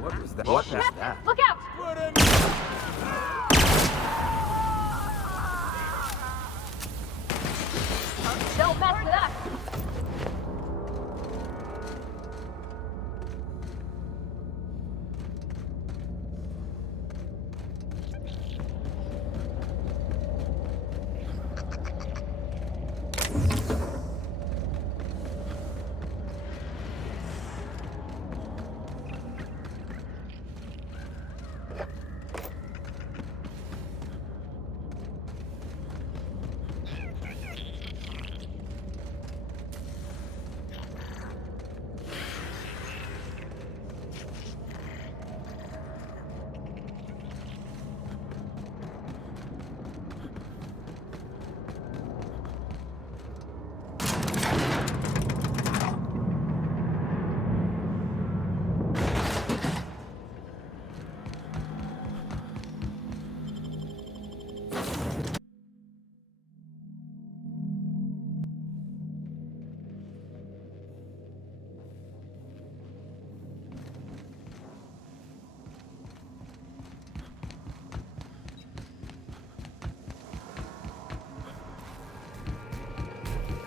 What was that? What was that? What was that? Look out! Don't mess with us!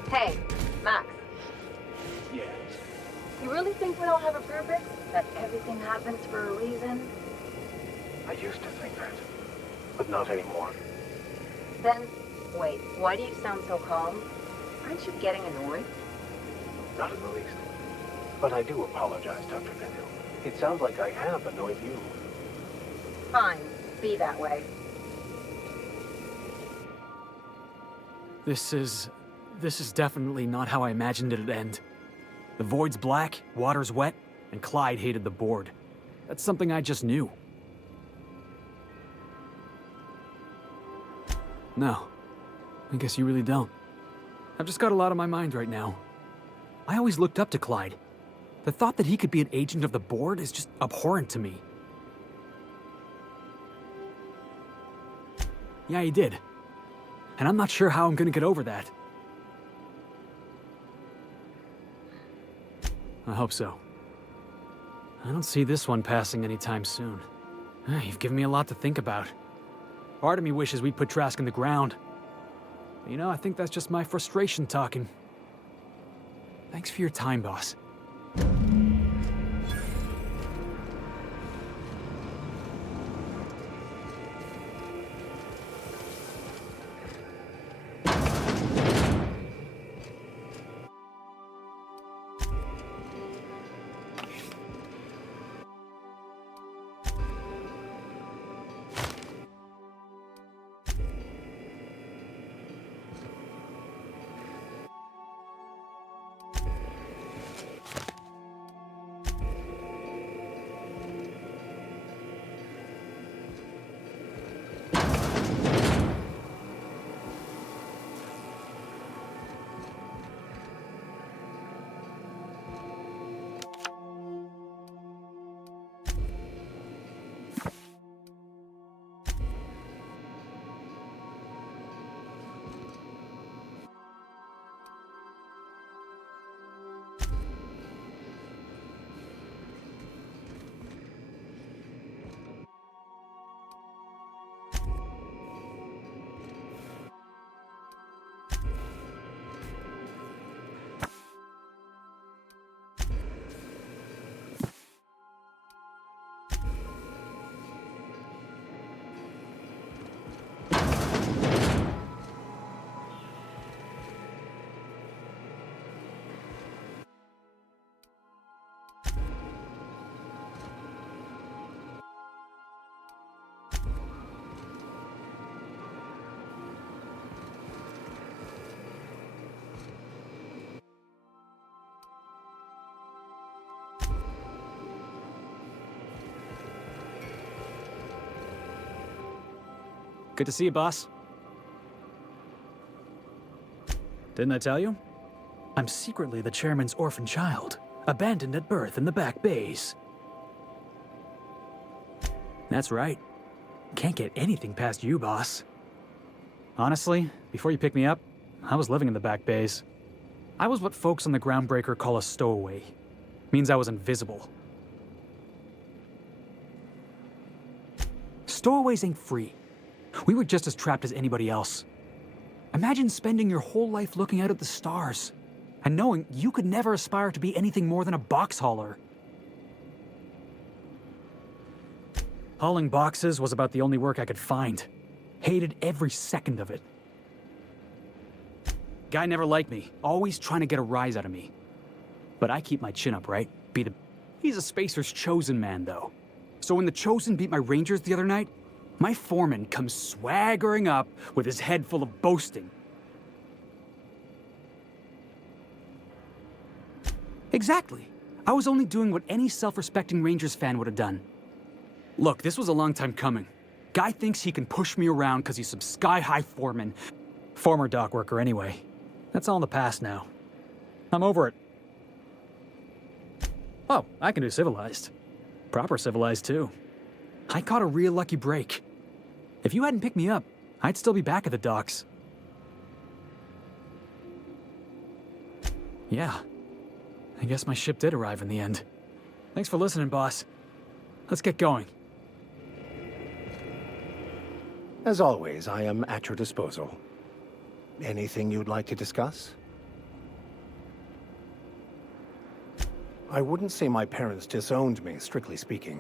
Hey, Max. Yes. You really think we don't have a purpose? That everything happens for a reason? I used to think that, but not anymore. Then, wait, why do you sound so calm? Aren't you getting annoyed? Not in the least. But I do apologize, Dr. Fenhill. It sounds like I have annoyed you. Fine, be that way. This is definitely not how I imagined it'd end. The void's black, water's wet, and Clyde hated the board. That's something I just knew. No, I guess you really don't. I've just got a lot on my mind right now. I always looked up to Clyde. The thought that he could be an agent of the board is just abhorrent to me. Yeah, he did. And I'm not sure how I'm gonna get over that. I hope so. I don't see this one passing anytime soon. You've given me a lot to think about. Part of me wishes we'd put Trask in the ground. But you know, I think that's just my frustration talking. Thanks for your time, boss. Good to see you, boss. Didn't I tell you? I'm secretly the chairman's orphan child, abandoned at birth in the back bays. That's right. Can't get anything past you, boss. Honestly, before you picked me up, I was living in the back bays. I was what folks on the Groundbreaker call a stowaway. Means I was invisible. Stowaways ain't free. We were just as trapped as anybody else. Imagine spending your whole life looking out at the stars, and knowing you could never aspire to be anything more than a box hauler. Hauling boxes was about the only work I could find. Hated every second of it. Guy never liked me, always trying to get a rise out of me. But I keep my chin up, right? He's a Spacer's chosen man, though. So when the Chosen beat my Rangers the other night, my foreman comes swaggering up with his head full of boasting. Exactly. I was only doing what any self-respecting Rangers fan would have done. Look, this was a long time coming. Guy thinks he can push me around because he's some sky-high foreman. Former dock worker, anyway. That's all in the past now. I'm over it. Oh, I can do civilized. Proper civilized, too. I caught a real lucky break. If you hadn't picked me up, I'd still be back at the docks. Yeah. I guess my ship did arrive in the end. Thanks for listening, boss. Let's get going. As always, I am at your disposal. Anything you'd like to discuss? I wouldn't say my parents disowned me, strictly speaking.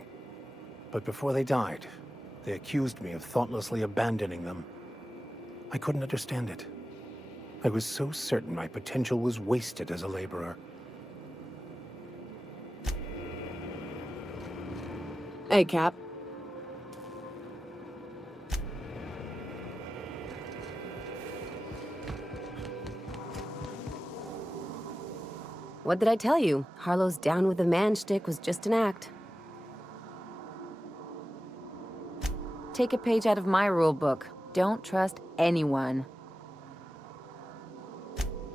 But before they died, they accused me of thoughtlessly abandoning them. I couldn't understand it. I was so certain my potential was wasted as a laborer. Hey, Cap. What did I tell you? Harlow's down with the man shtick was just an act. Take a page out of my rule book. Don't trust anyone.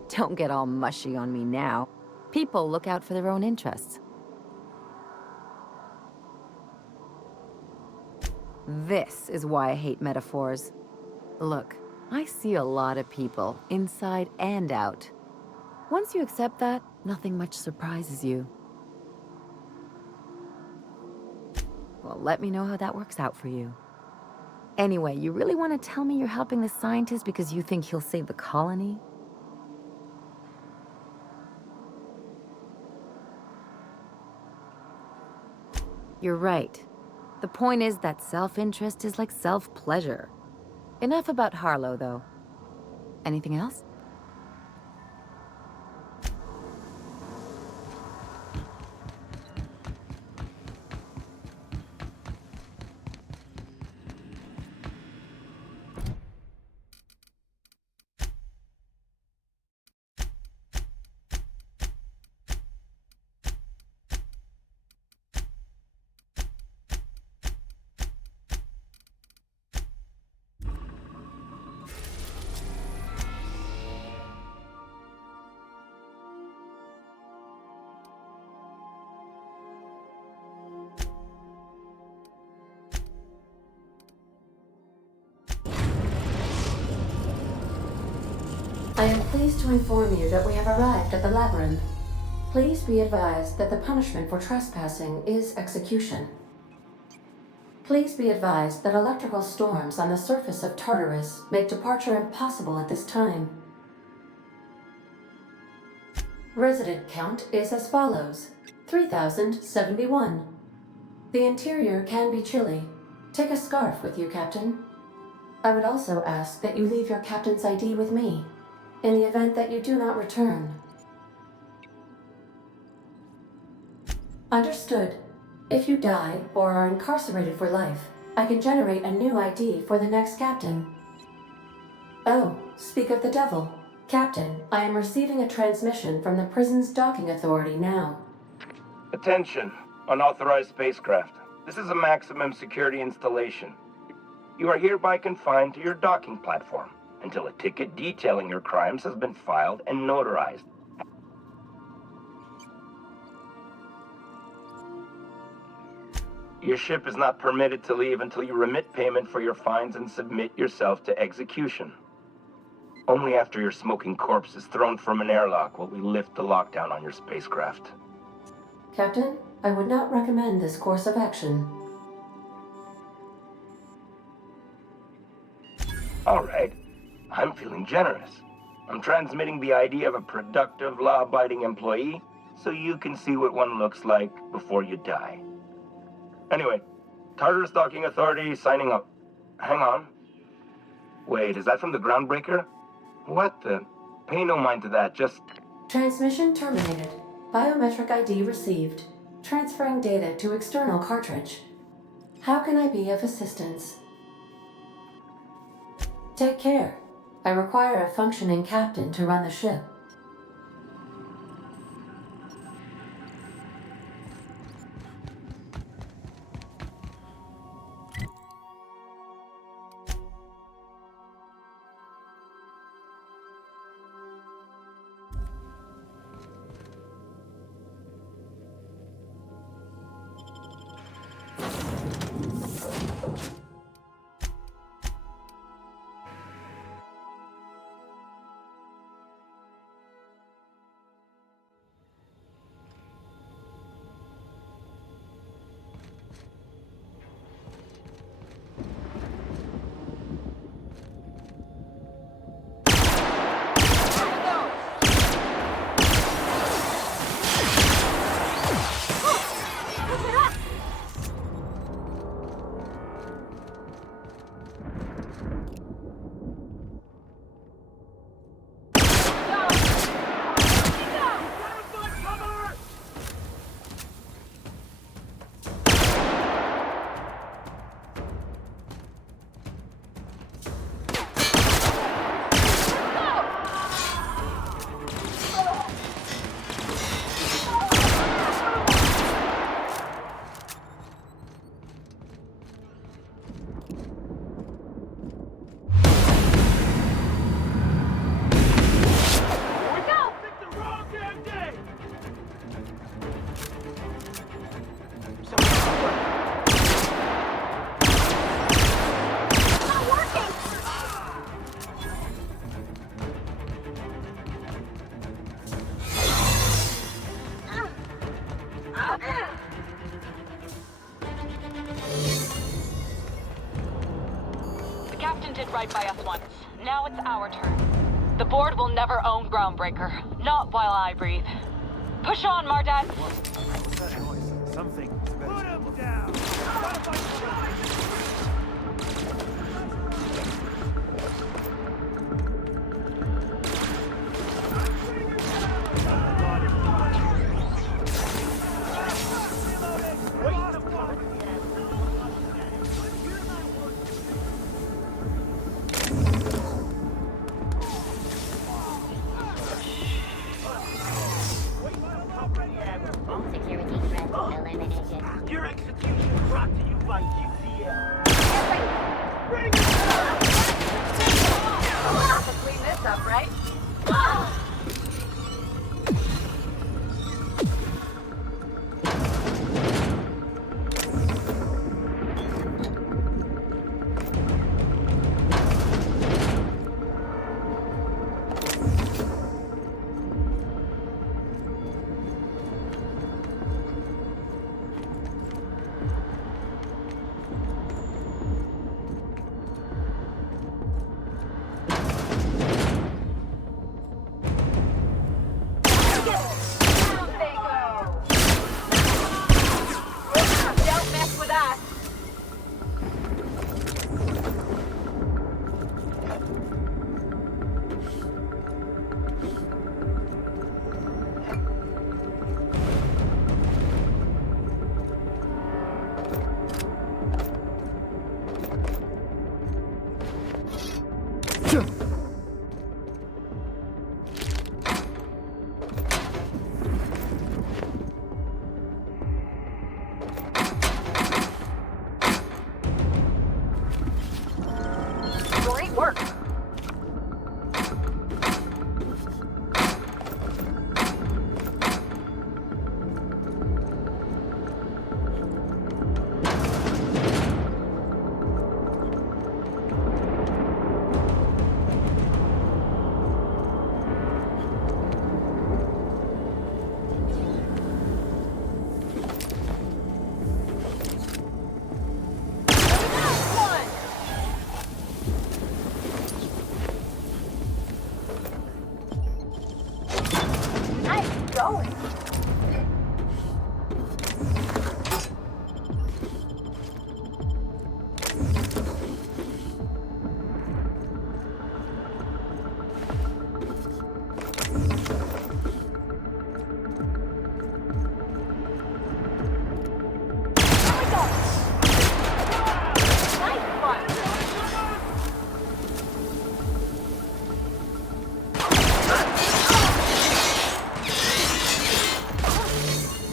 Don't get all mushy on me now. People look out for their own interests. This is why I hate metaphors. Look, I see a lot of people, inside and out. Once you accept that, nothing much surprises you. Well, let me know how that works out for you. Anyway, you really want to tell me you're helping the scientist because you think he'll save the colony? You're right. The point is that self-interest is like self-pleasure. Enough about Harlow, though. Anything else? I am pleased to inform you that we have arrived at the labyrinth. Please be advised that the punishment for trespassing is execution. Please be advised that electrical storms on the surface of Tartarus make departure impossible at this time. Resident count is as follows: 3,071. The interior can be chilly. Take a scarf with you, Captain. I would also ask that you leave your captain's ID with me, in the event that you do not return. Understood. If you die or are incarcerated for life, I can generate a new ID for the next captain. Oh, speak of the devil. Captain, I am receiving a transmission from the prison's docking authority now. Attention, unauthorized spacecraft. This is a maximum security installation. You are hereby confined to your docking platform until a ticket detailing your crimes has been filed and notarized. Your ship is not permitted to leave until you remit payment for your fines and submit yourself to execution. Only after your smoking corpse is thrown from an airlock will we lift the lockdown on your spacecraft. Captain, I would not recommend this course of action. All right. I'm feeling generous. I'm transmitting the ID of a productive, law-abiding employee so you can see what one looks like before you die. Anyway, Tartarus Docking Authority signing up. Hang on. Wait, is that from the groundbreaker? What the? Pay no mind to that, just... Transmission terminated. Biometric ID received. Transferring data to external cartridge. How can I be of assistance? Take care. I require a functioning captain to run the ship. Captain did right by us once. Now it's our turn. The board will never own Groundbreaker. Not while I breathe. Push on, Mardat! What's that noise? Something. Put him down! Security threat eliminated. Your execution brought to you by UCL. We'll have to clean this up, right? Don't mess with us! Great work! Nice going!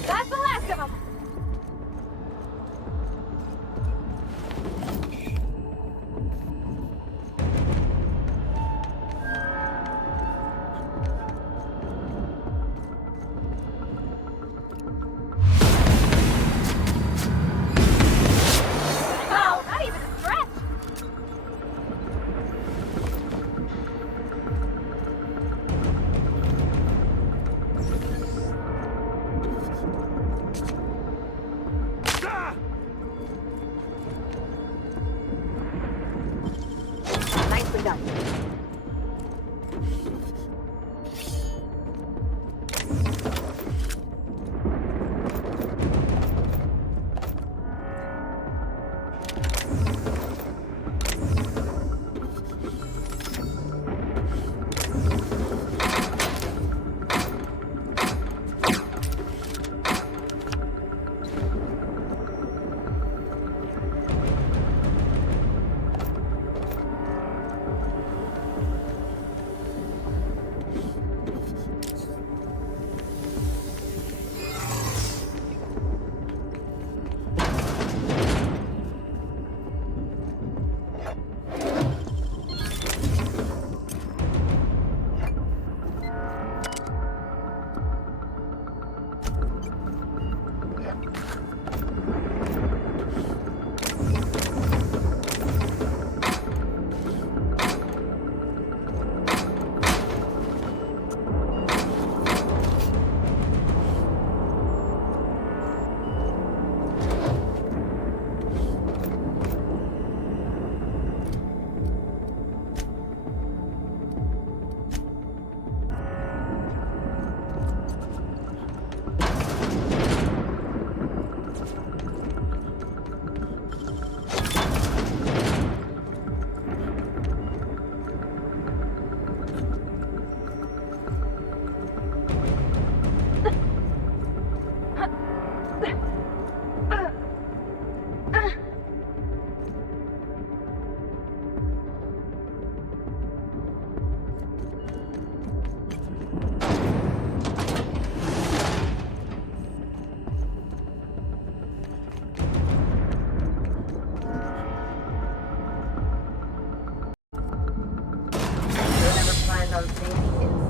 That's the last of them! Oh, not even a stretch! Nicely done.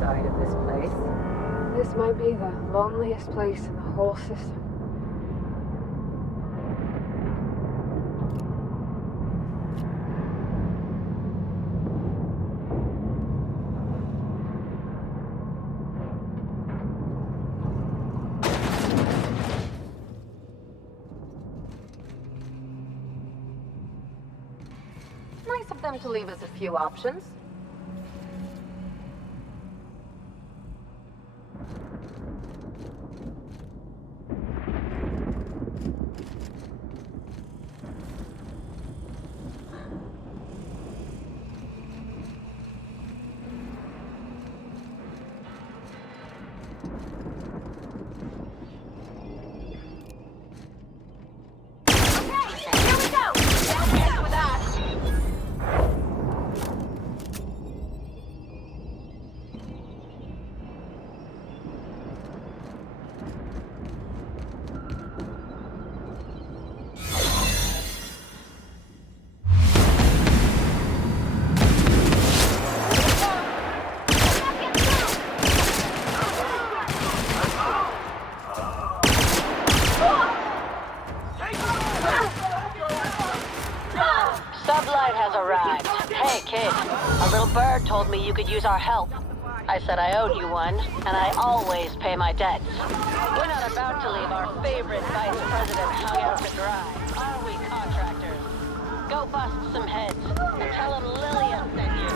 side of this place. This might be the loneliest place in the whole system. Nice of them to leave us a few options. Sublight has arrived. Hey, kid. A little bird told me you could use our help. I said I owed you one, and I always pay my debts. We're not about to leave our favorite vice president hung out to dry, are we, contractors? Go bust some heads, and tell him Lillian sent you.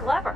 clever.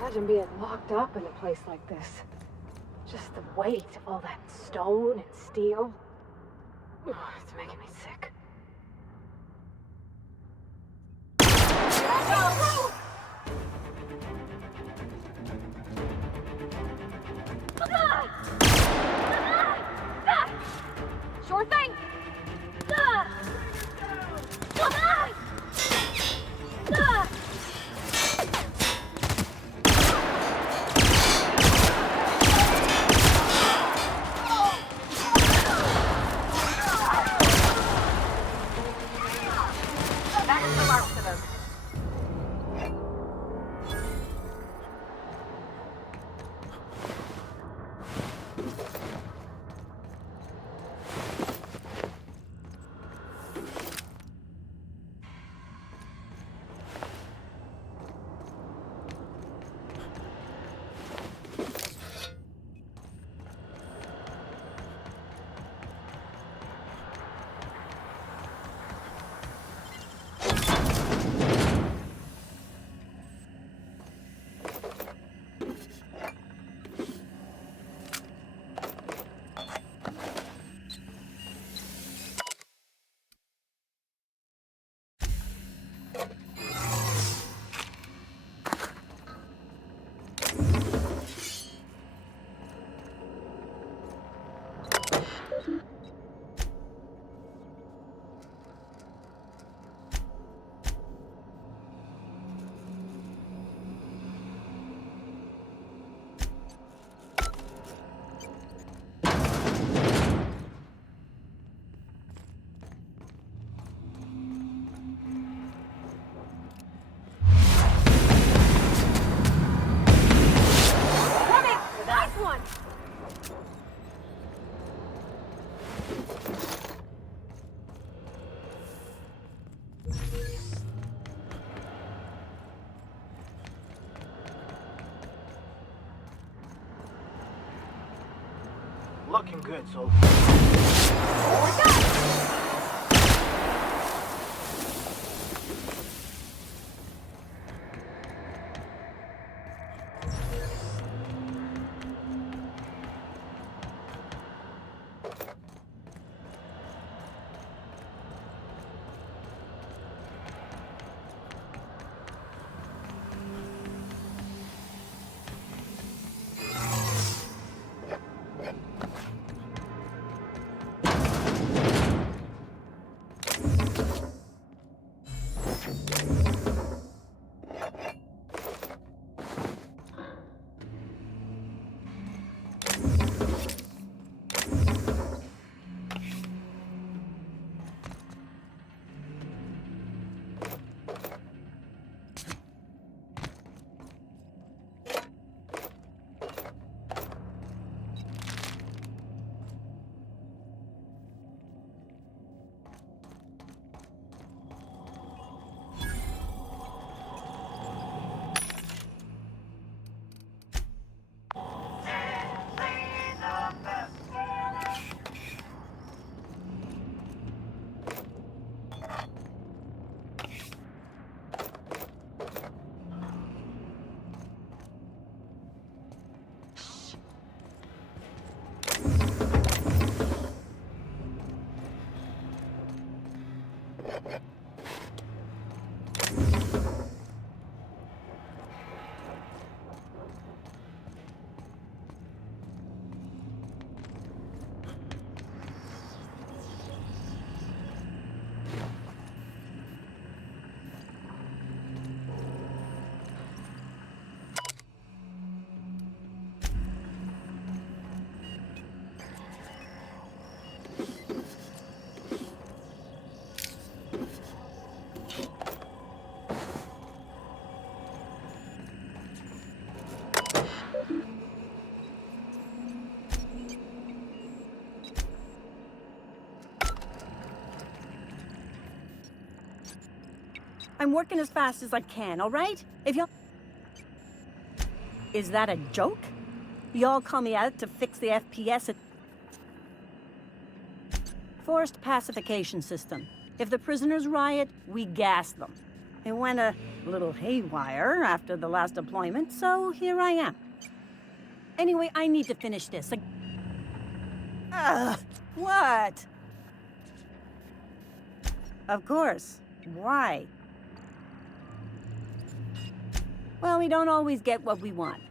Imagine being locked up in a place like this. Just the weight of all that stone and steel. It's making me sick. looking good, so... I'm working as fast as I can, all right? If y'all... Is that a joke? Y'all call me out to fix the FPS at... Forced pacification system. If the prisoners riot, we gas them. It went a little haywire after the last deployment, so here I am. Anyway, I need to finish this. What? Of course. Why? Well, we don't always get what we want.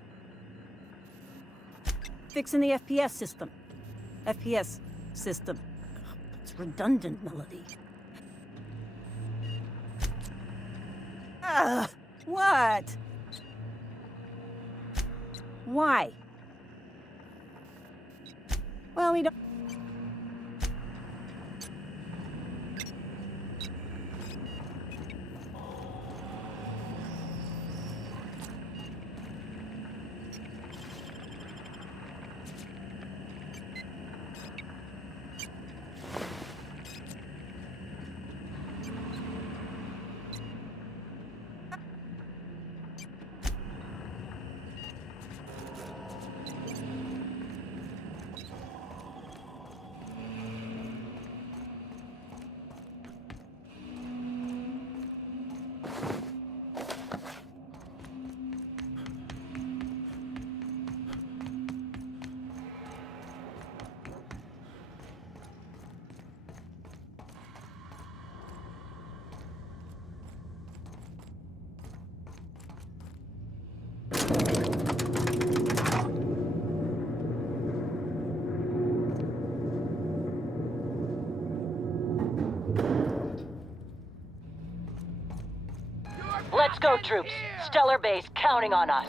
Fixing the FPS system. FPS system. It's redundant, Melody. What? Why? Well, we don't... Let's go, troops. Stellar Base counting on us.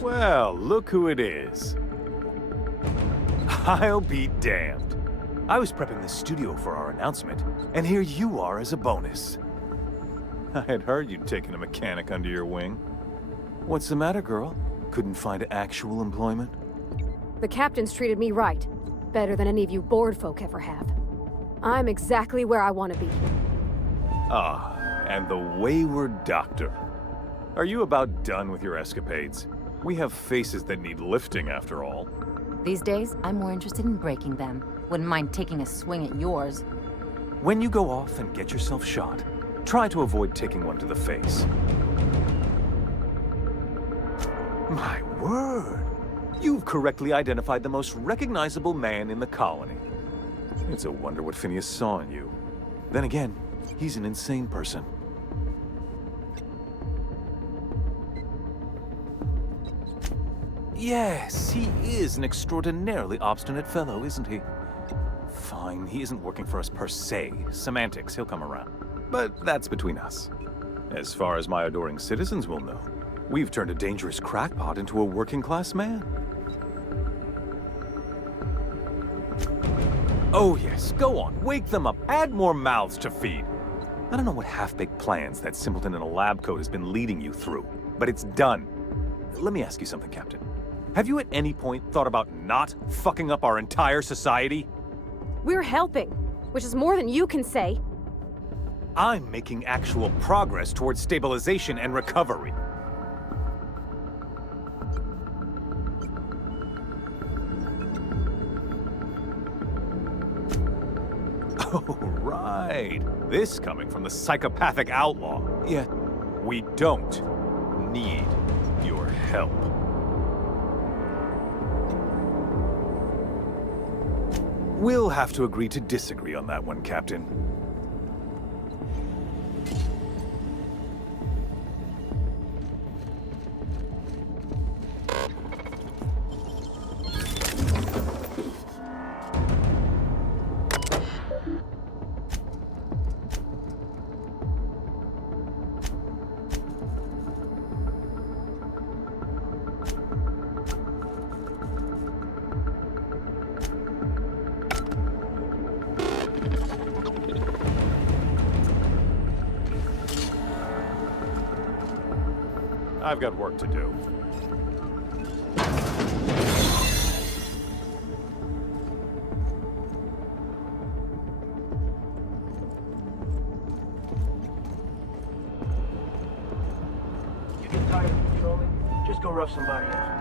Well, look who it is. I'll be damned. I was prepping the studio for our announcement, and here you are as a bonus. I had heard you'd taken a mechanic under your wing. What's the matter, girl? Couldn't find actual employment? The captain's treated me right. Better than any of you bored folk ever have. I'm exactly where I want to be. Ah, and the wayward doctor. Are you about done with your escapades? We have faces that need lifting, after all. These days, I'm more interested in breaking them. Wouldn't mind taking a swing at yours. When you go off and get yourself shot, try to avoid taking one to the face. My word! You've correctly identified the most recognizable man in the colony. It's a wonder what Phineas saw in you. Then again, he's an insane person. Yes, he is an extraordinarily obstinate fellow, isn't he? Fine, he isn't working for us per se. Semantics, he'll come around. But that's between us. As far as my adoring citizens will know, we've turned a dangerous crackpot into a working-class man. Oh yes, go on, wake them up, add more mouths to feed. I don't know what half-baked plans that simpleton in a lab coat has been leading you through, but it's done. Let me ask you something, Captain. Have you at any point thought about not fucking up our entire society? We're helping, which is more than you can say. I'm making actual progress towards stabilization and recovery. Oh, right. This coming from the psychopathic outlaw. Yet, we don't need your help. We'll have to agree to disagree on that one, Captain. I've got work to do. You get tired of patrolling, just go rough somebody out.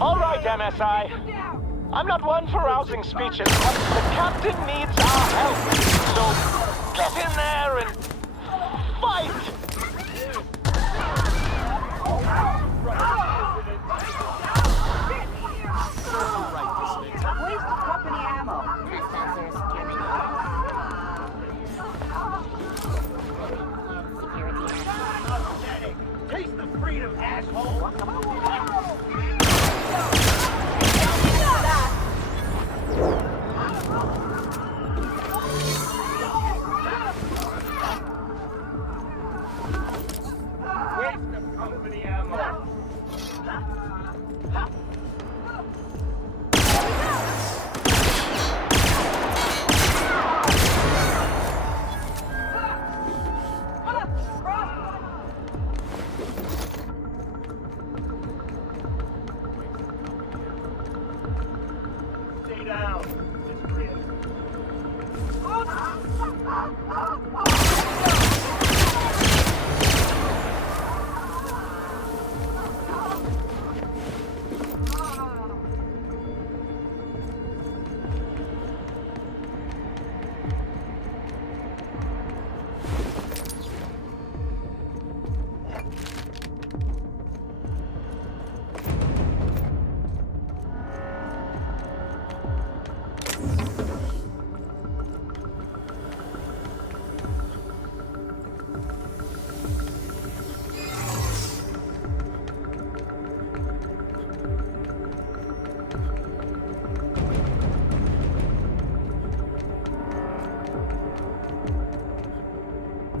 All right, MSI. I'm not one for rousing speeches, but the captain needs our help. So get in there and fight!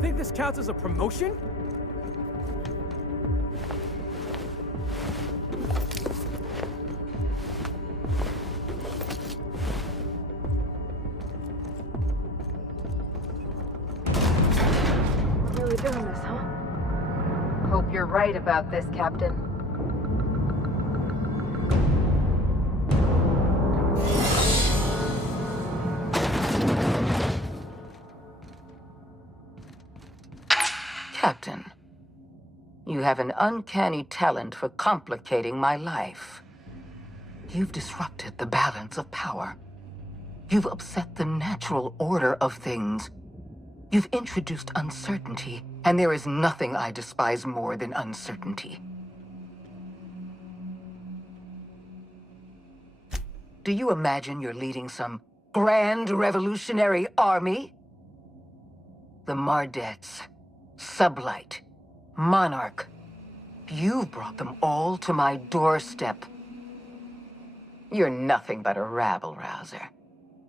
Think this counts as a promotion? Really doing this, huh? Hope you're right about this, Captain. Captain, you have an uncanny talent for complicating my life. You've disrupted the balance of power. You've upset the natural order of things. You've introduced uncertainty, and there is nothing I despise more than uncertainty. Do you imagine you're leading some grand revolutionary army? The Mardets, Sublight, Monarch. You've brought them all to my doorstep. You're nothing but a rabble-rouser.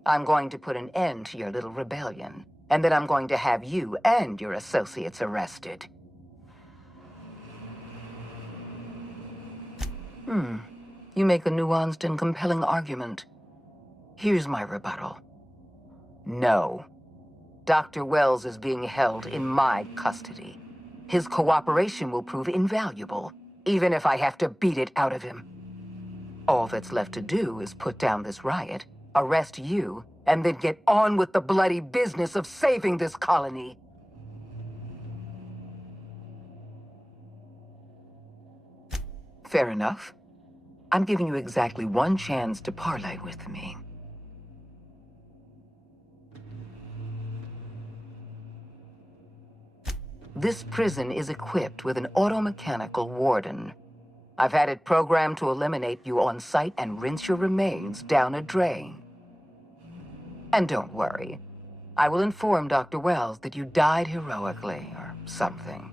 I'm going to put an end to your little rebellion, and then I'm going to have you and your associates arrested. You make a nuanced and compelling argument. Here's my rebuttal. No. Dr. Wells is being held in my custody. His cooperation will prove invaluable, even if I have to beat it out of him. All that's left to do is put down this riot, arrest you, and then get on with the bloody business of saving this colony. Fair enough. I'm giving you exactly one chance to parley with me. This prison is equipped with an automechanical warden. I've had it programmed to eliminate you on sight and rinse your remains down a drain. And don't worry, I will inform Dr. Wells that you died heroically or something.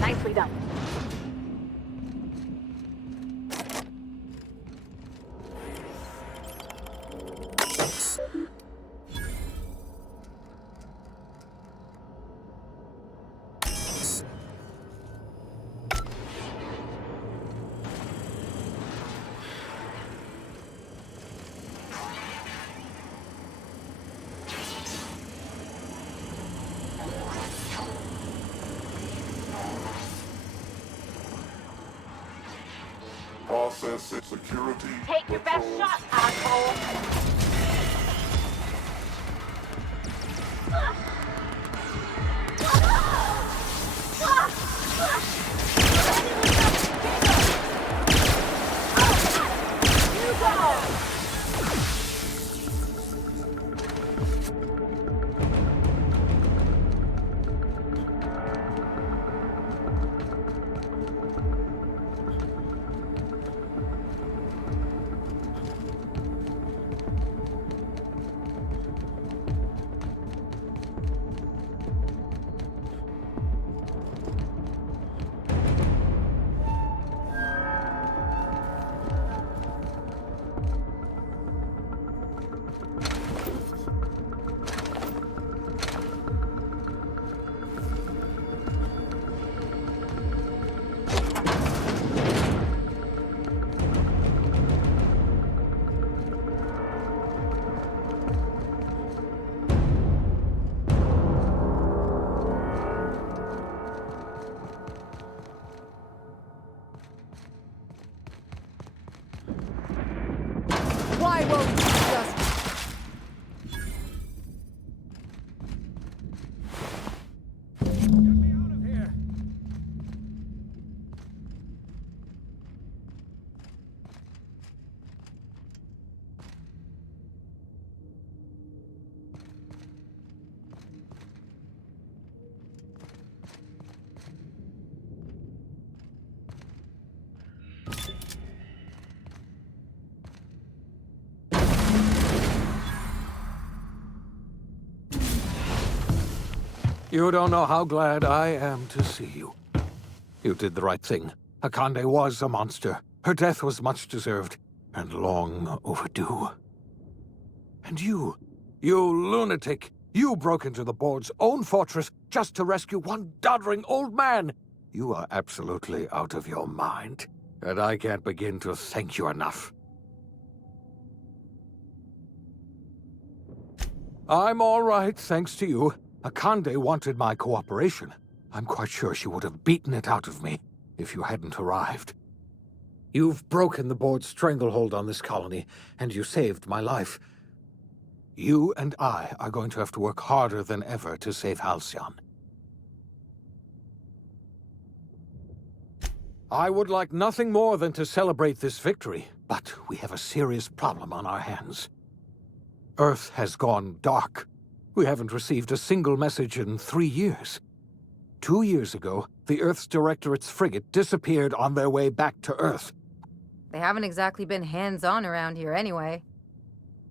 Nicely done. Process security. Take your best shot, asshole. You don't know how glad I am to see you. You did the right thing. Akande was a monster. Her death was much deserved, and long overdue. And you lunatic, you broke into the board's own fortress just to rescue one doddering old man. You are absolutely out of your mind, and I can't begin to thank you enough. I'm all right, thanks to you. Akande wanted my cooperation. I'm quite sure she would have beaten it out of me if you hadn't arrived. You've broken the board's stranglehold on this colony, and you saved my life. You and I are going to have to work harder than ever to save Halcyon. I would like nothing more than to celebrate this victory, but we have a serious problem on our hands. Earth has gone dark. We haven't received a single message in 3 years. 2 years ago, the Earth's Directorate's frigate disappeared on their way back to Earth. They haven't exactly been hands-on around here anyway.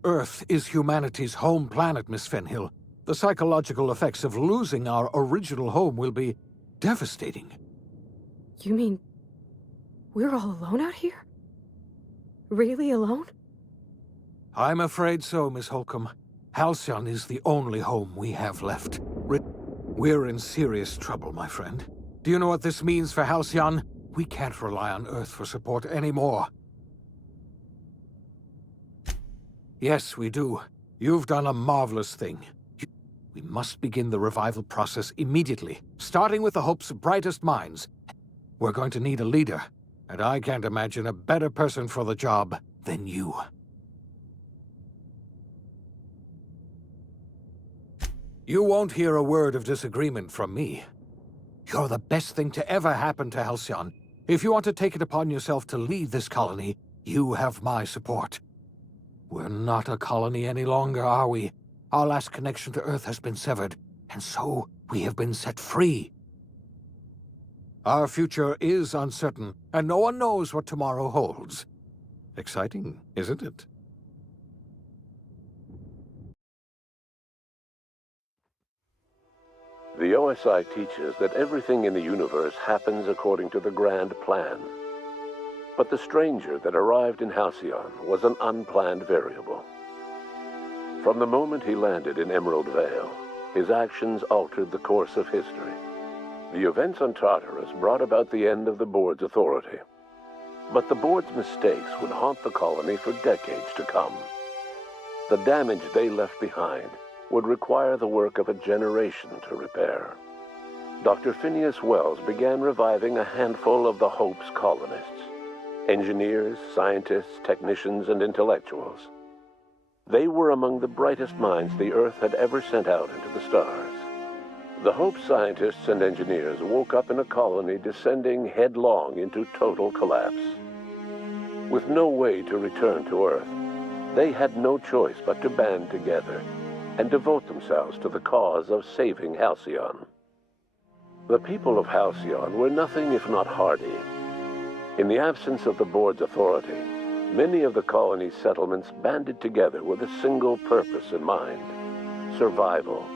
Earth is humanity's home planet, Miss Fenhill. The psychological effects of losing our original home will be devastating. You mean we're all alone out here? Really alone? I'm afraid so, Miss Holcomb. Halcyon is the only home we have left. We're in serious trouble, my friend. Do you know what this means for Halcyon? We can't rely on Earth for support anymore. Yes, we do. You've done a marvelous thing. We must begin the revival process immediately, starting with the Hope's brightest minds. We're going to need a leader, and I can't imagine a better person for the job than you. You won't hear a word of disagreement from me. You're the best thing to ever happen to Halcyon. If you want to take it upon yourself to lead this colony, you have my support. We're not a colony any longer, are we? Our last connection to Earth has been severed, and so we have been set free. Our future is uncertain, and no one knows what tomorrow holds. Exciting, isn't it? The OSI teaches that everything in the universe happens according to the grand plan. But the stranger that arrived in Halcyon was an unplanned variable. From the moment he landed in Emerald Vale, his actions altered the course of history. The events on Tartarus brought about the end of the board's authority. But the board's mistakes would haunt the colony for decades to come. The damage they left behind would require the work of a generation to repair. Dr. Phineas Wells began reviving a handful of the Hope's colonists. Engineers, scientists, technicians, and intellectuals. They were among the brightest minds the Earth had ever sent out into the stars. The Hope scientists and engineers woke up in a colony descending headlong into total collapse. With no way to return to Earth, they had no choice but to band together and devote themselves to the cause of saving Halcyon. The people of Halcyon were nothing if not hardy. In the absence of the board's authority, many of the colony's settlements banded together with a single purpose in mind: survival.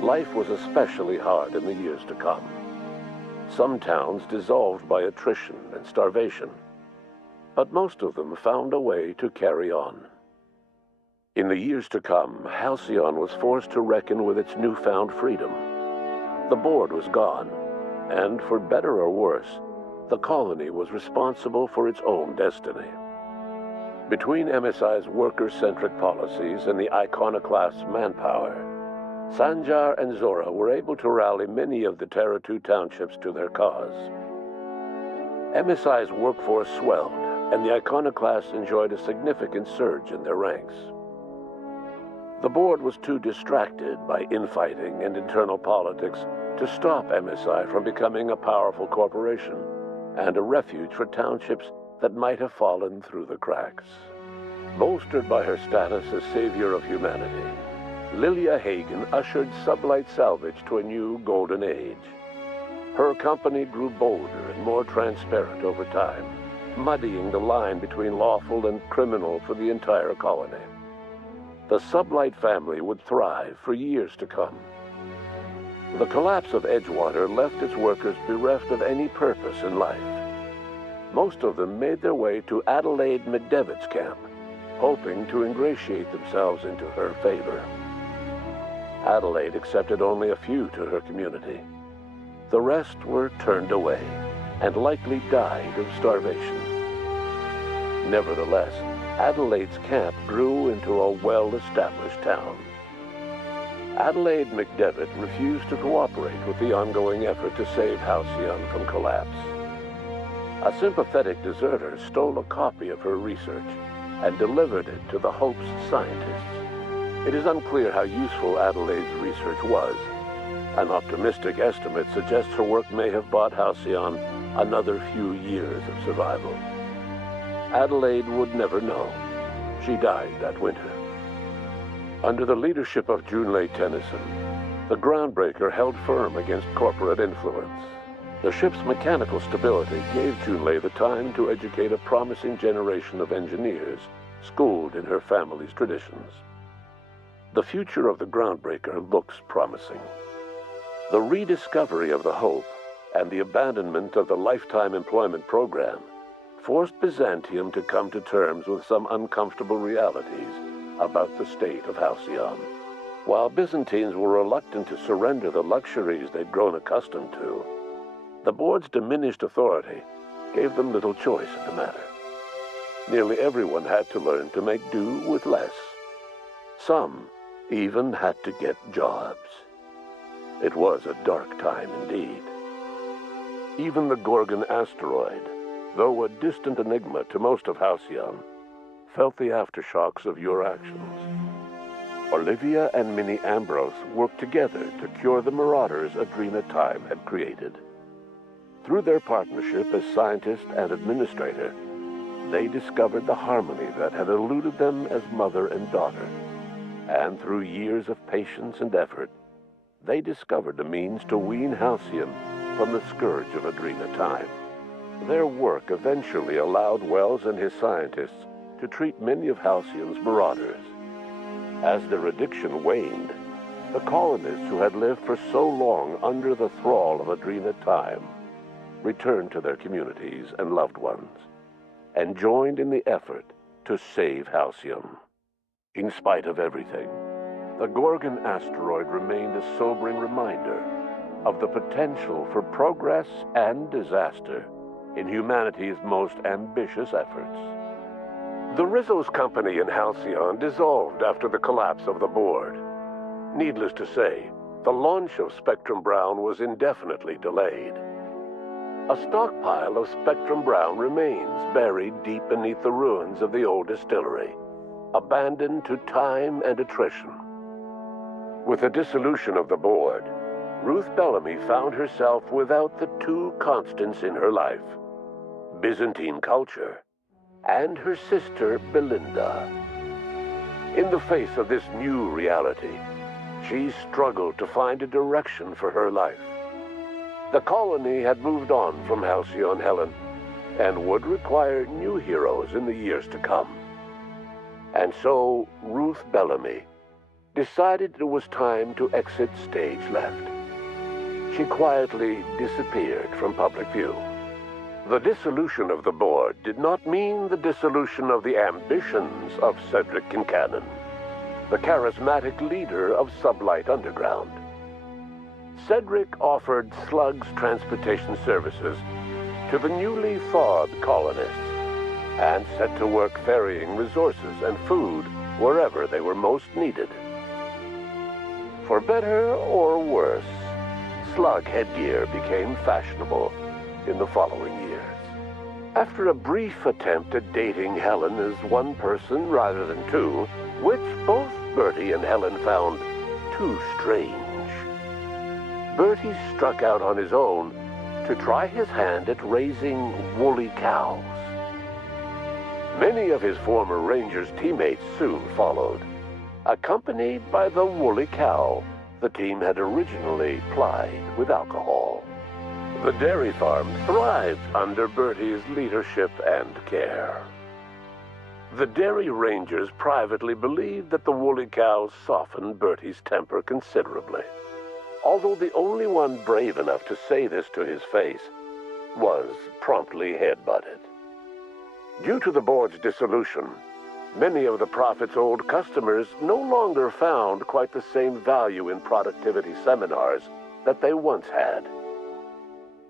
Life was especially hard in the years to come. Some towns dissolved by attrition and starvation, but most of them found a way to carry on. In the years to come, Halcyon was forced to reckon with its newfound freedom. The board was gone, and for better or worse, the colony was responsible for its own destiny. Between MSI's worker-centric policies and the iconoclast's manpower, Sanjar and Zora were able to rally many of the Terra 2 townships to their cause. MSI's workforce swelled, and the iconoclasts enjoyed a significant surge in their ranks. The board was too distracted by infighting and internal politics to stop MSI from becoming a powerful corporation and a refuge for townships that might have fallen through the cracks. Bolstered by her status as savior of humanity, Lilia Hagen ushered Sublight Salvage to a new golden age. Her company grew bolder and more transparent over time, muddying the line between lawful and criminal for the entire colony. The Sublight family would thrive for years to come. The collapse of Edgewater left its workers bereft of any purpose in life. Most of them made their way to Adelaide McDevitt's camp, hoping to ingratiate themselves into her favor. Adelaide accepted only a few to her community. The rest were turned away and likely died of starvation. Nevertheless, Adelaide's camp grew into a well-established town. Adelaide McDevitt refused to cooperate with the ongoing effort to save Halcyon from collapse. A sympathetic deserter stole a copy of her research and delivered it to the Hope's scientists. It is unclear how useful Adelaide's research was. An optimistic estimate suggests her work may have bought Halcyon another few years of survival. Adelaide would never know. She died that winter. Under the leadership of Junlei Tennyson, the groundbreaker held firm against corporate influence. The ship's mechanical stability gave Junlei the time to educate a promising generation of engineers, schooled in her family's traditions. The future of the groundbreaker looks promising. The rediscovery of the Hope and the abandonment of the lifetime employment program forced Byzantium to come to terms with some uncomfortable realities about the state of Halcyon. While Byzantines were reluctant to surrender the luxuries they'd grown accustomed to, the board's diminished authority gave them little choice in the matter. Nearly everyone had to learn to make do with less. Some even had to get jobs. It was a dark time indeed. Even the Gorgon Asteroid, though a distant enigma to most of Halcyon, felt the aftershocks of your actions. Olivia and Minnie Ambrose worked together to cure the marauders Adrena Time had created. Through their partnership as scientist and administrator, they discovered the harmony that had eluded them as mother and daughter. And through years of patience and effort, they discovered a means to wean Halcyon from the scourge of Adrena Time. Their work eventually allowed Wells and his scientists to treat many of Halcyon's marauders. As their addiction waned, the colonists who had lived for so long under the thrall of Adrena Time returned to their communities and loved ones, and joined in the effort to save Halcyon. In spite of everything, the Gorgon Asteroid remained a sobering reminder of the potential for progress and disaster in humanity's most ambitious efforts. The Rizzo's company in Halcyon dissolved after the collapse of the board. Needless to say, the launch of Spectrum Brown was indefinitely delayed. A stockpile of Spectrum Brown remains buried deep beneath the ruins of the old distillery, abandoned to time and attrition. With the dissolution of the board, Ruth Bellamy found herself without the two constants in her life: Byzantine culture and her sister Belinda. In the face of this new reality, she struggled to find a direction for her life. The colony had moved on from Halcyon Helen and would require new heroes in the years to come. And so Ruth Bellamy decided it was time to exit stage left. She quietly disappeared from public view. The dissolution of the board did not mean the dissolution of the ambitions of Cedric Kincannon, the charismatic leader of Sublight Underground. Cedric offered Slug's transportation services to the newly thawed colonists and set to work ferrying resources and food wherever they were most needed. For better or worse, Slug headgear became fashionable in the following years. After a brief attempt at dating Helen as one person rather than two, which both Bertie and Helen found too strange, Bertie struck out on his own to try his hand at raising woolly cows. Many of his former Rangers teammates soon followed, accompanied by the woolly cow the team had originally plied with alcohol. The dairy farm thrived under Bertie's leadership and care. The Dairy Rangers privately believed that the woolly cows softened Bertie's temper considerably. although the only one brave enough to say this to his face, was promptly headbutted. Due to the board's dissolution, many of the Prophet's old customers no longer found quite the same value in productivity seminars that they once had.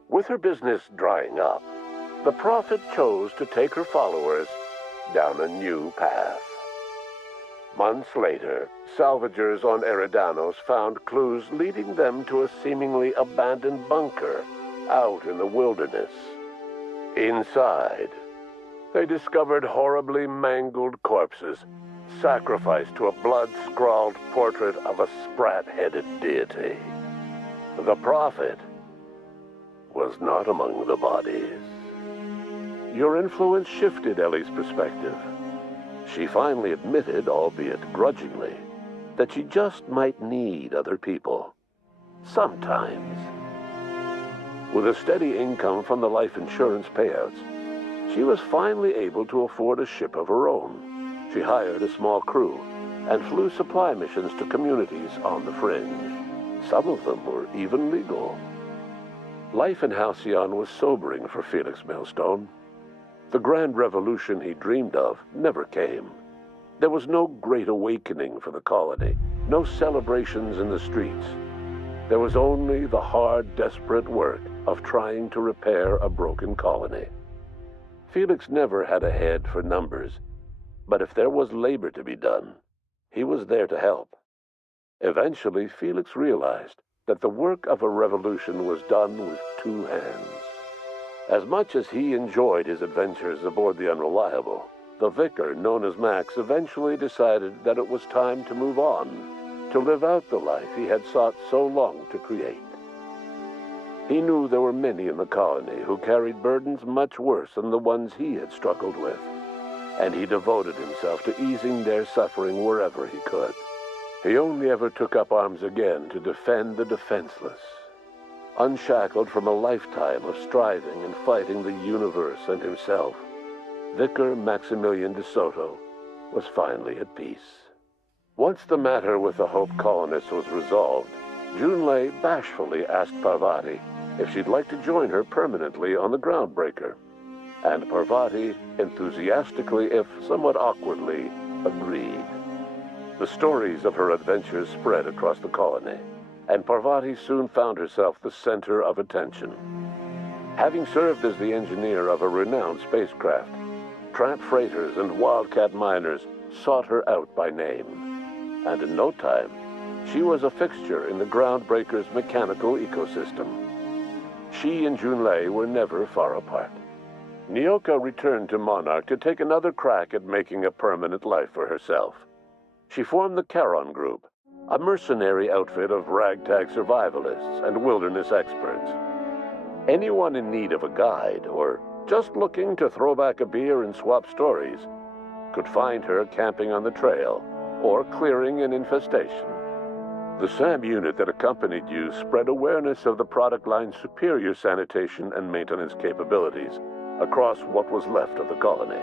With her business drying up, the Prophet chose to take her followers down a new path. Months later, salvagers on Eridanos found clues leading them to a seemingly abandoned bunker out in the wilderness. Inside, they discovered horribly mangled corpses, sacrificed to a blood-scrawled portrait of a sprat-headed deity. The Prophet was not among the bodies. Your influence shifted Ellie's perspective. She finally admitted, albeit grudgingly, that she just might need other people. Sometimes. With a steady income from the life insurance payouts, she was finally able to afford a ship of her own. She hired a small crew and flew supply missions to communities on the fringe. Some of them were even legal. Life in Halcyon was sobering for Felix Millstone. The grand revolution he dreamed of never came. There was no great awakening for the colony, no celebrations in the streets. There was only the hard, desperate work of trying to repair a broken colony. Felix never had a head for numbers, but if there was labor to be done, he was there to help. Eventually, Felix realized that the work of a revolution was done with two hands. As much as he enjoyed his adventures aboard the Unreliable, the vicar, known as Max, eventually decided that it was time to move on, to live out the life he had sought so long to create. He knew there were many in the colony who carried burdens much worse than the ones he had struggled with, and he devoted himself to easing their suffering wherever he could. He only ever took up arms again to defend the defenseless. Unshackled from a lifetime of striving and fighting the universe and himself, Vicar Maximilian de Soto was finally at peace. Once the matter with the Hope colonists was resolved, Junlei bashfully asked Parvati if she'd like to join her permanently on the Groundbreaker, and Parvati enthusiastically, if somewhat awkwardly, agreed. The stories of her adventures spread across the colony, and Parvati soon found herself the center of attention. Having served as the engineer of a renowned spacecraft, tramp freighters and wildcat miners sought her out by name, and in no time, she was a fixture in the Groundbreaker's mechanical ecosystem. She and Junlei were never far apart. Nyoka returned to Monarch to take another crack at making a permanent life for herself. She formed the Charon Group, a mercenary outfit of ragtag survivalists and wilderness experts. Anyone in need of a guide, or just looking to throw back a beer and swap stories, could find her camping on the trail or clearing an infestation. The SAM unit that accompanied you spread awareness of the product line's superior sanitation and maintenance capabilities across what was left of the colony.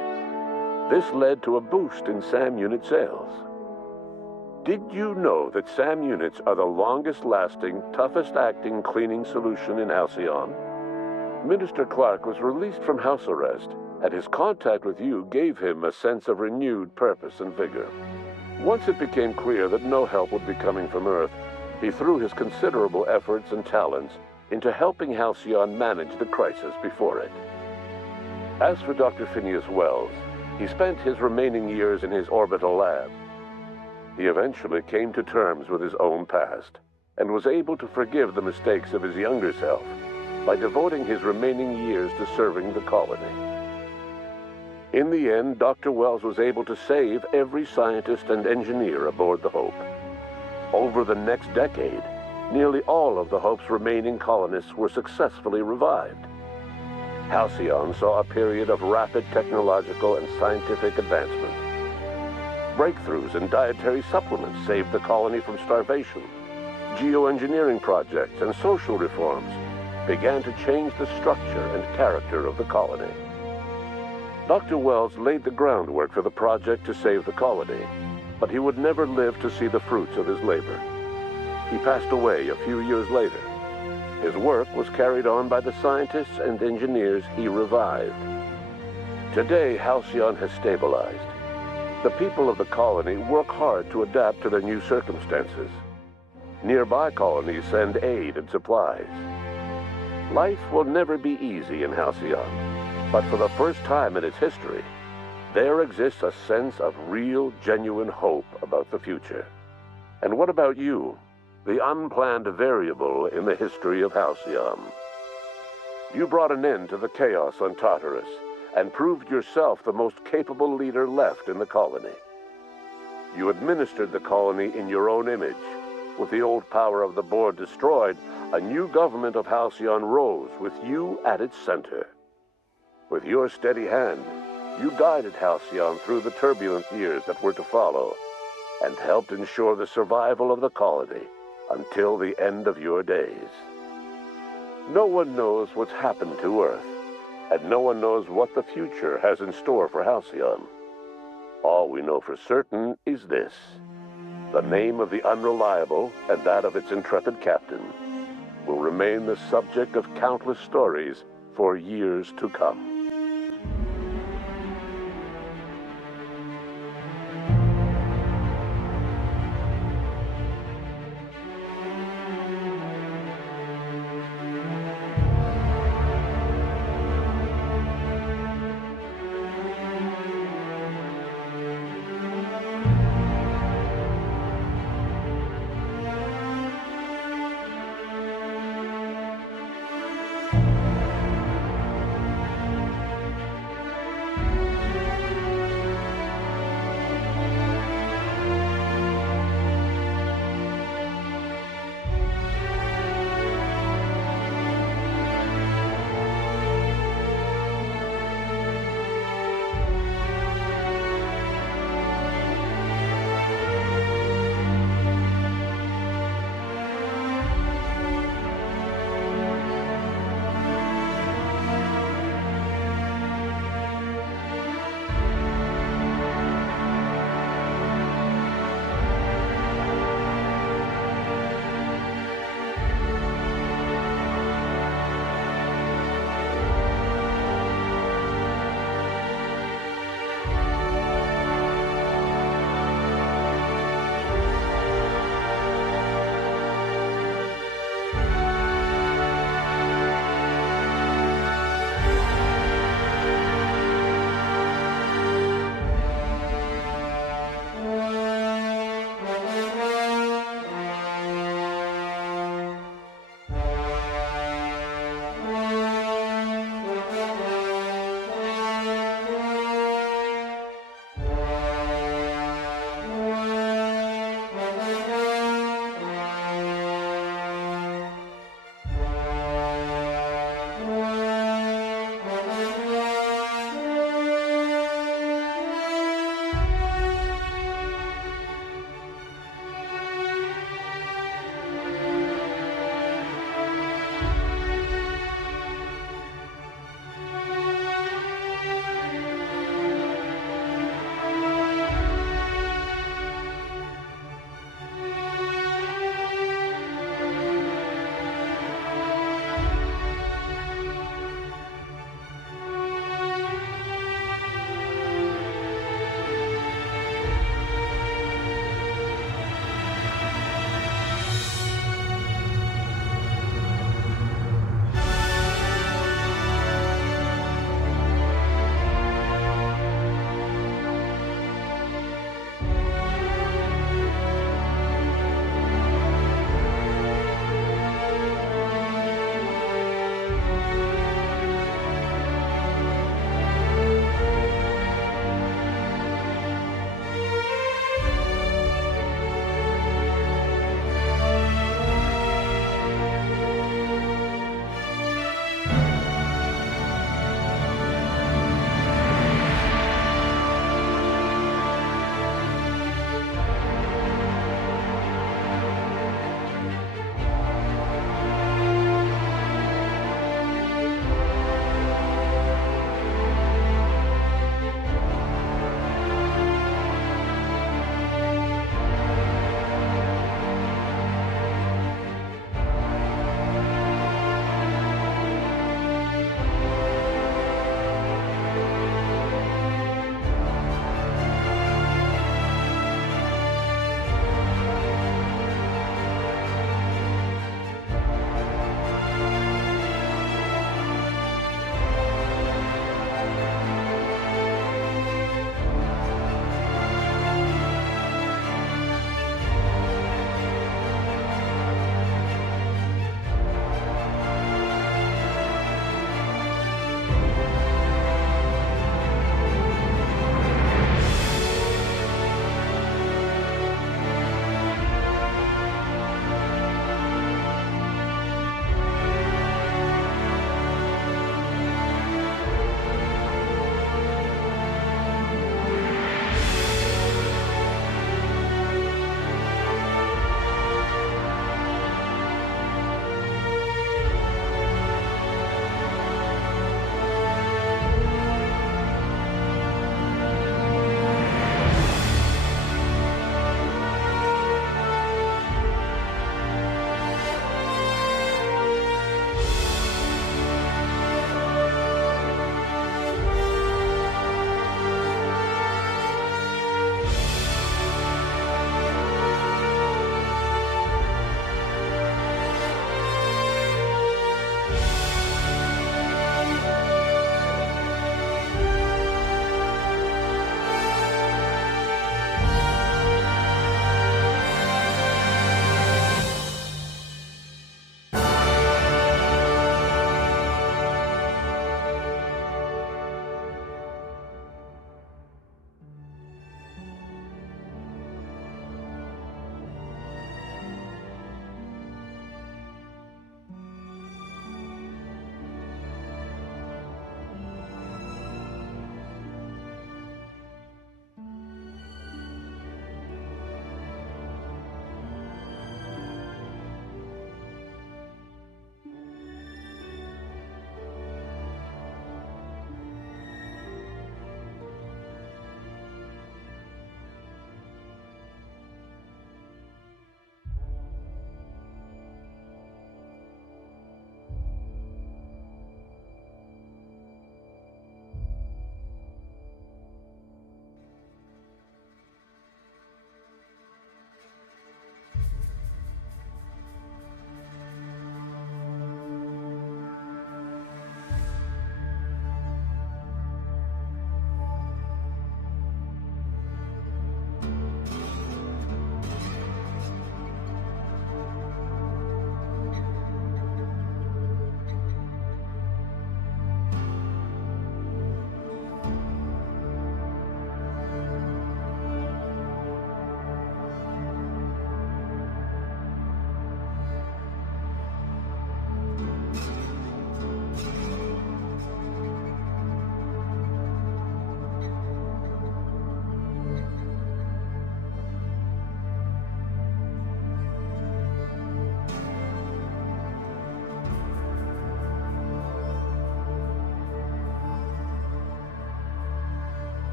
This led to a boost in SAM unit sales. Did you know that SAM units are the longest-lasting, toughest-acting cleaning solution in Halcyon? Minister Clark was released from house arrest, and his contact with you gave him a sense of renewed purpose and vigor. Once it became clear that no help would be coming from Earth, he threw his considerable efforts and talents into helping Halcyon manage the crisis before it. As for Dr. Phineas Wells, he spent his remaining years in his orbital lab. He eventually came to terms with his own past, and was able to forgive the mistakes of his younger self by devoting his remaining years to serving the colony. In the end, Dr. Wells was able to save every scientist and engineer aboard the Hope. Over the next decade, nearly all of the Hope's remaining colonists were successfully revived. Halcyon saw a period of rapid technological and scientific advancement. Breakthroughs in dietary supplements saved the colony from starvation. Geoengineering projects and social reforms began to change the structure and character of the colony. Dr. Wells laid the groundwork for the project to save the colony, but he would never live to see the fruits of his labor. He passed away a few years later. His work was carried on by the scientists and engineers he revived. Today, Halcyon has stabilized. The people of the colony work hard to adapt to their new circumstances. Nearby colonies send aid and supplies. Life will never be easy in Halcyon, but for the first time in its history, there exists a sense of real, genuine hope about the future. And what about you, the unplanned variable in the history of Halcyon? You brought an end to the chaos on Tartarus and proved yourself the most capable leader left in the colony. You administered the colony in your own image. With the old power of the board destroyed, a new government of Halcyon rose with you at its center. With your steady hand, you guided Halcyon through the turbulent years that were to follow, and helped ensure the survival of the colony until the end of your days. No one knows what's happened to Earth, and no one knows what the future has in store for Halcyon. All we know for certain is this: the name of the Unreliable and that of its intrepid captain will remain the subject of countless stories for years to come.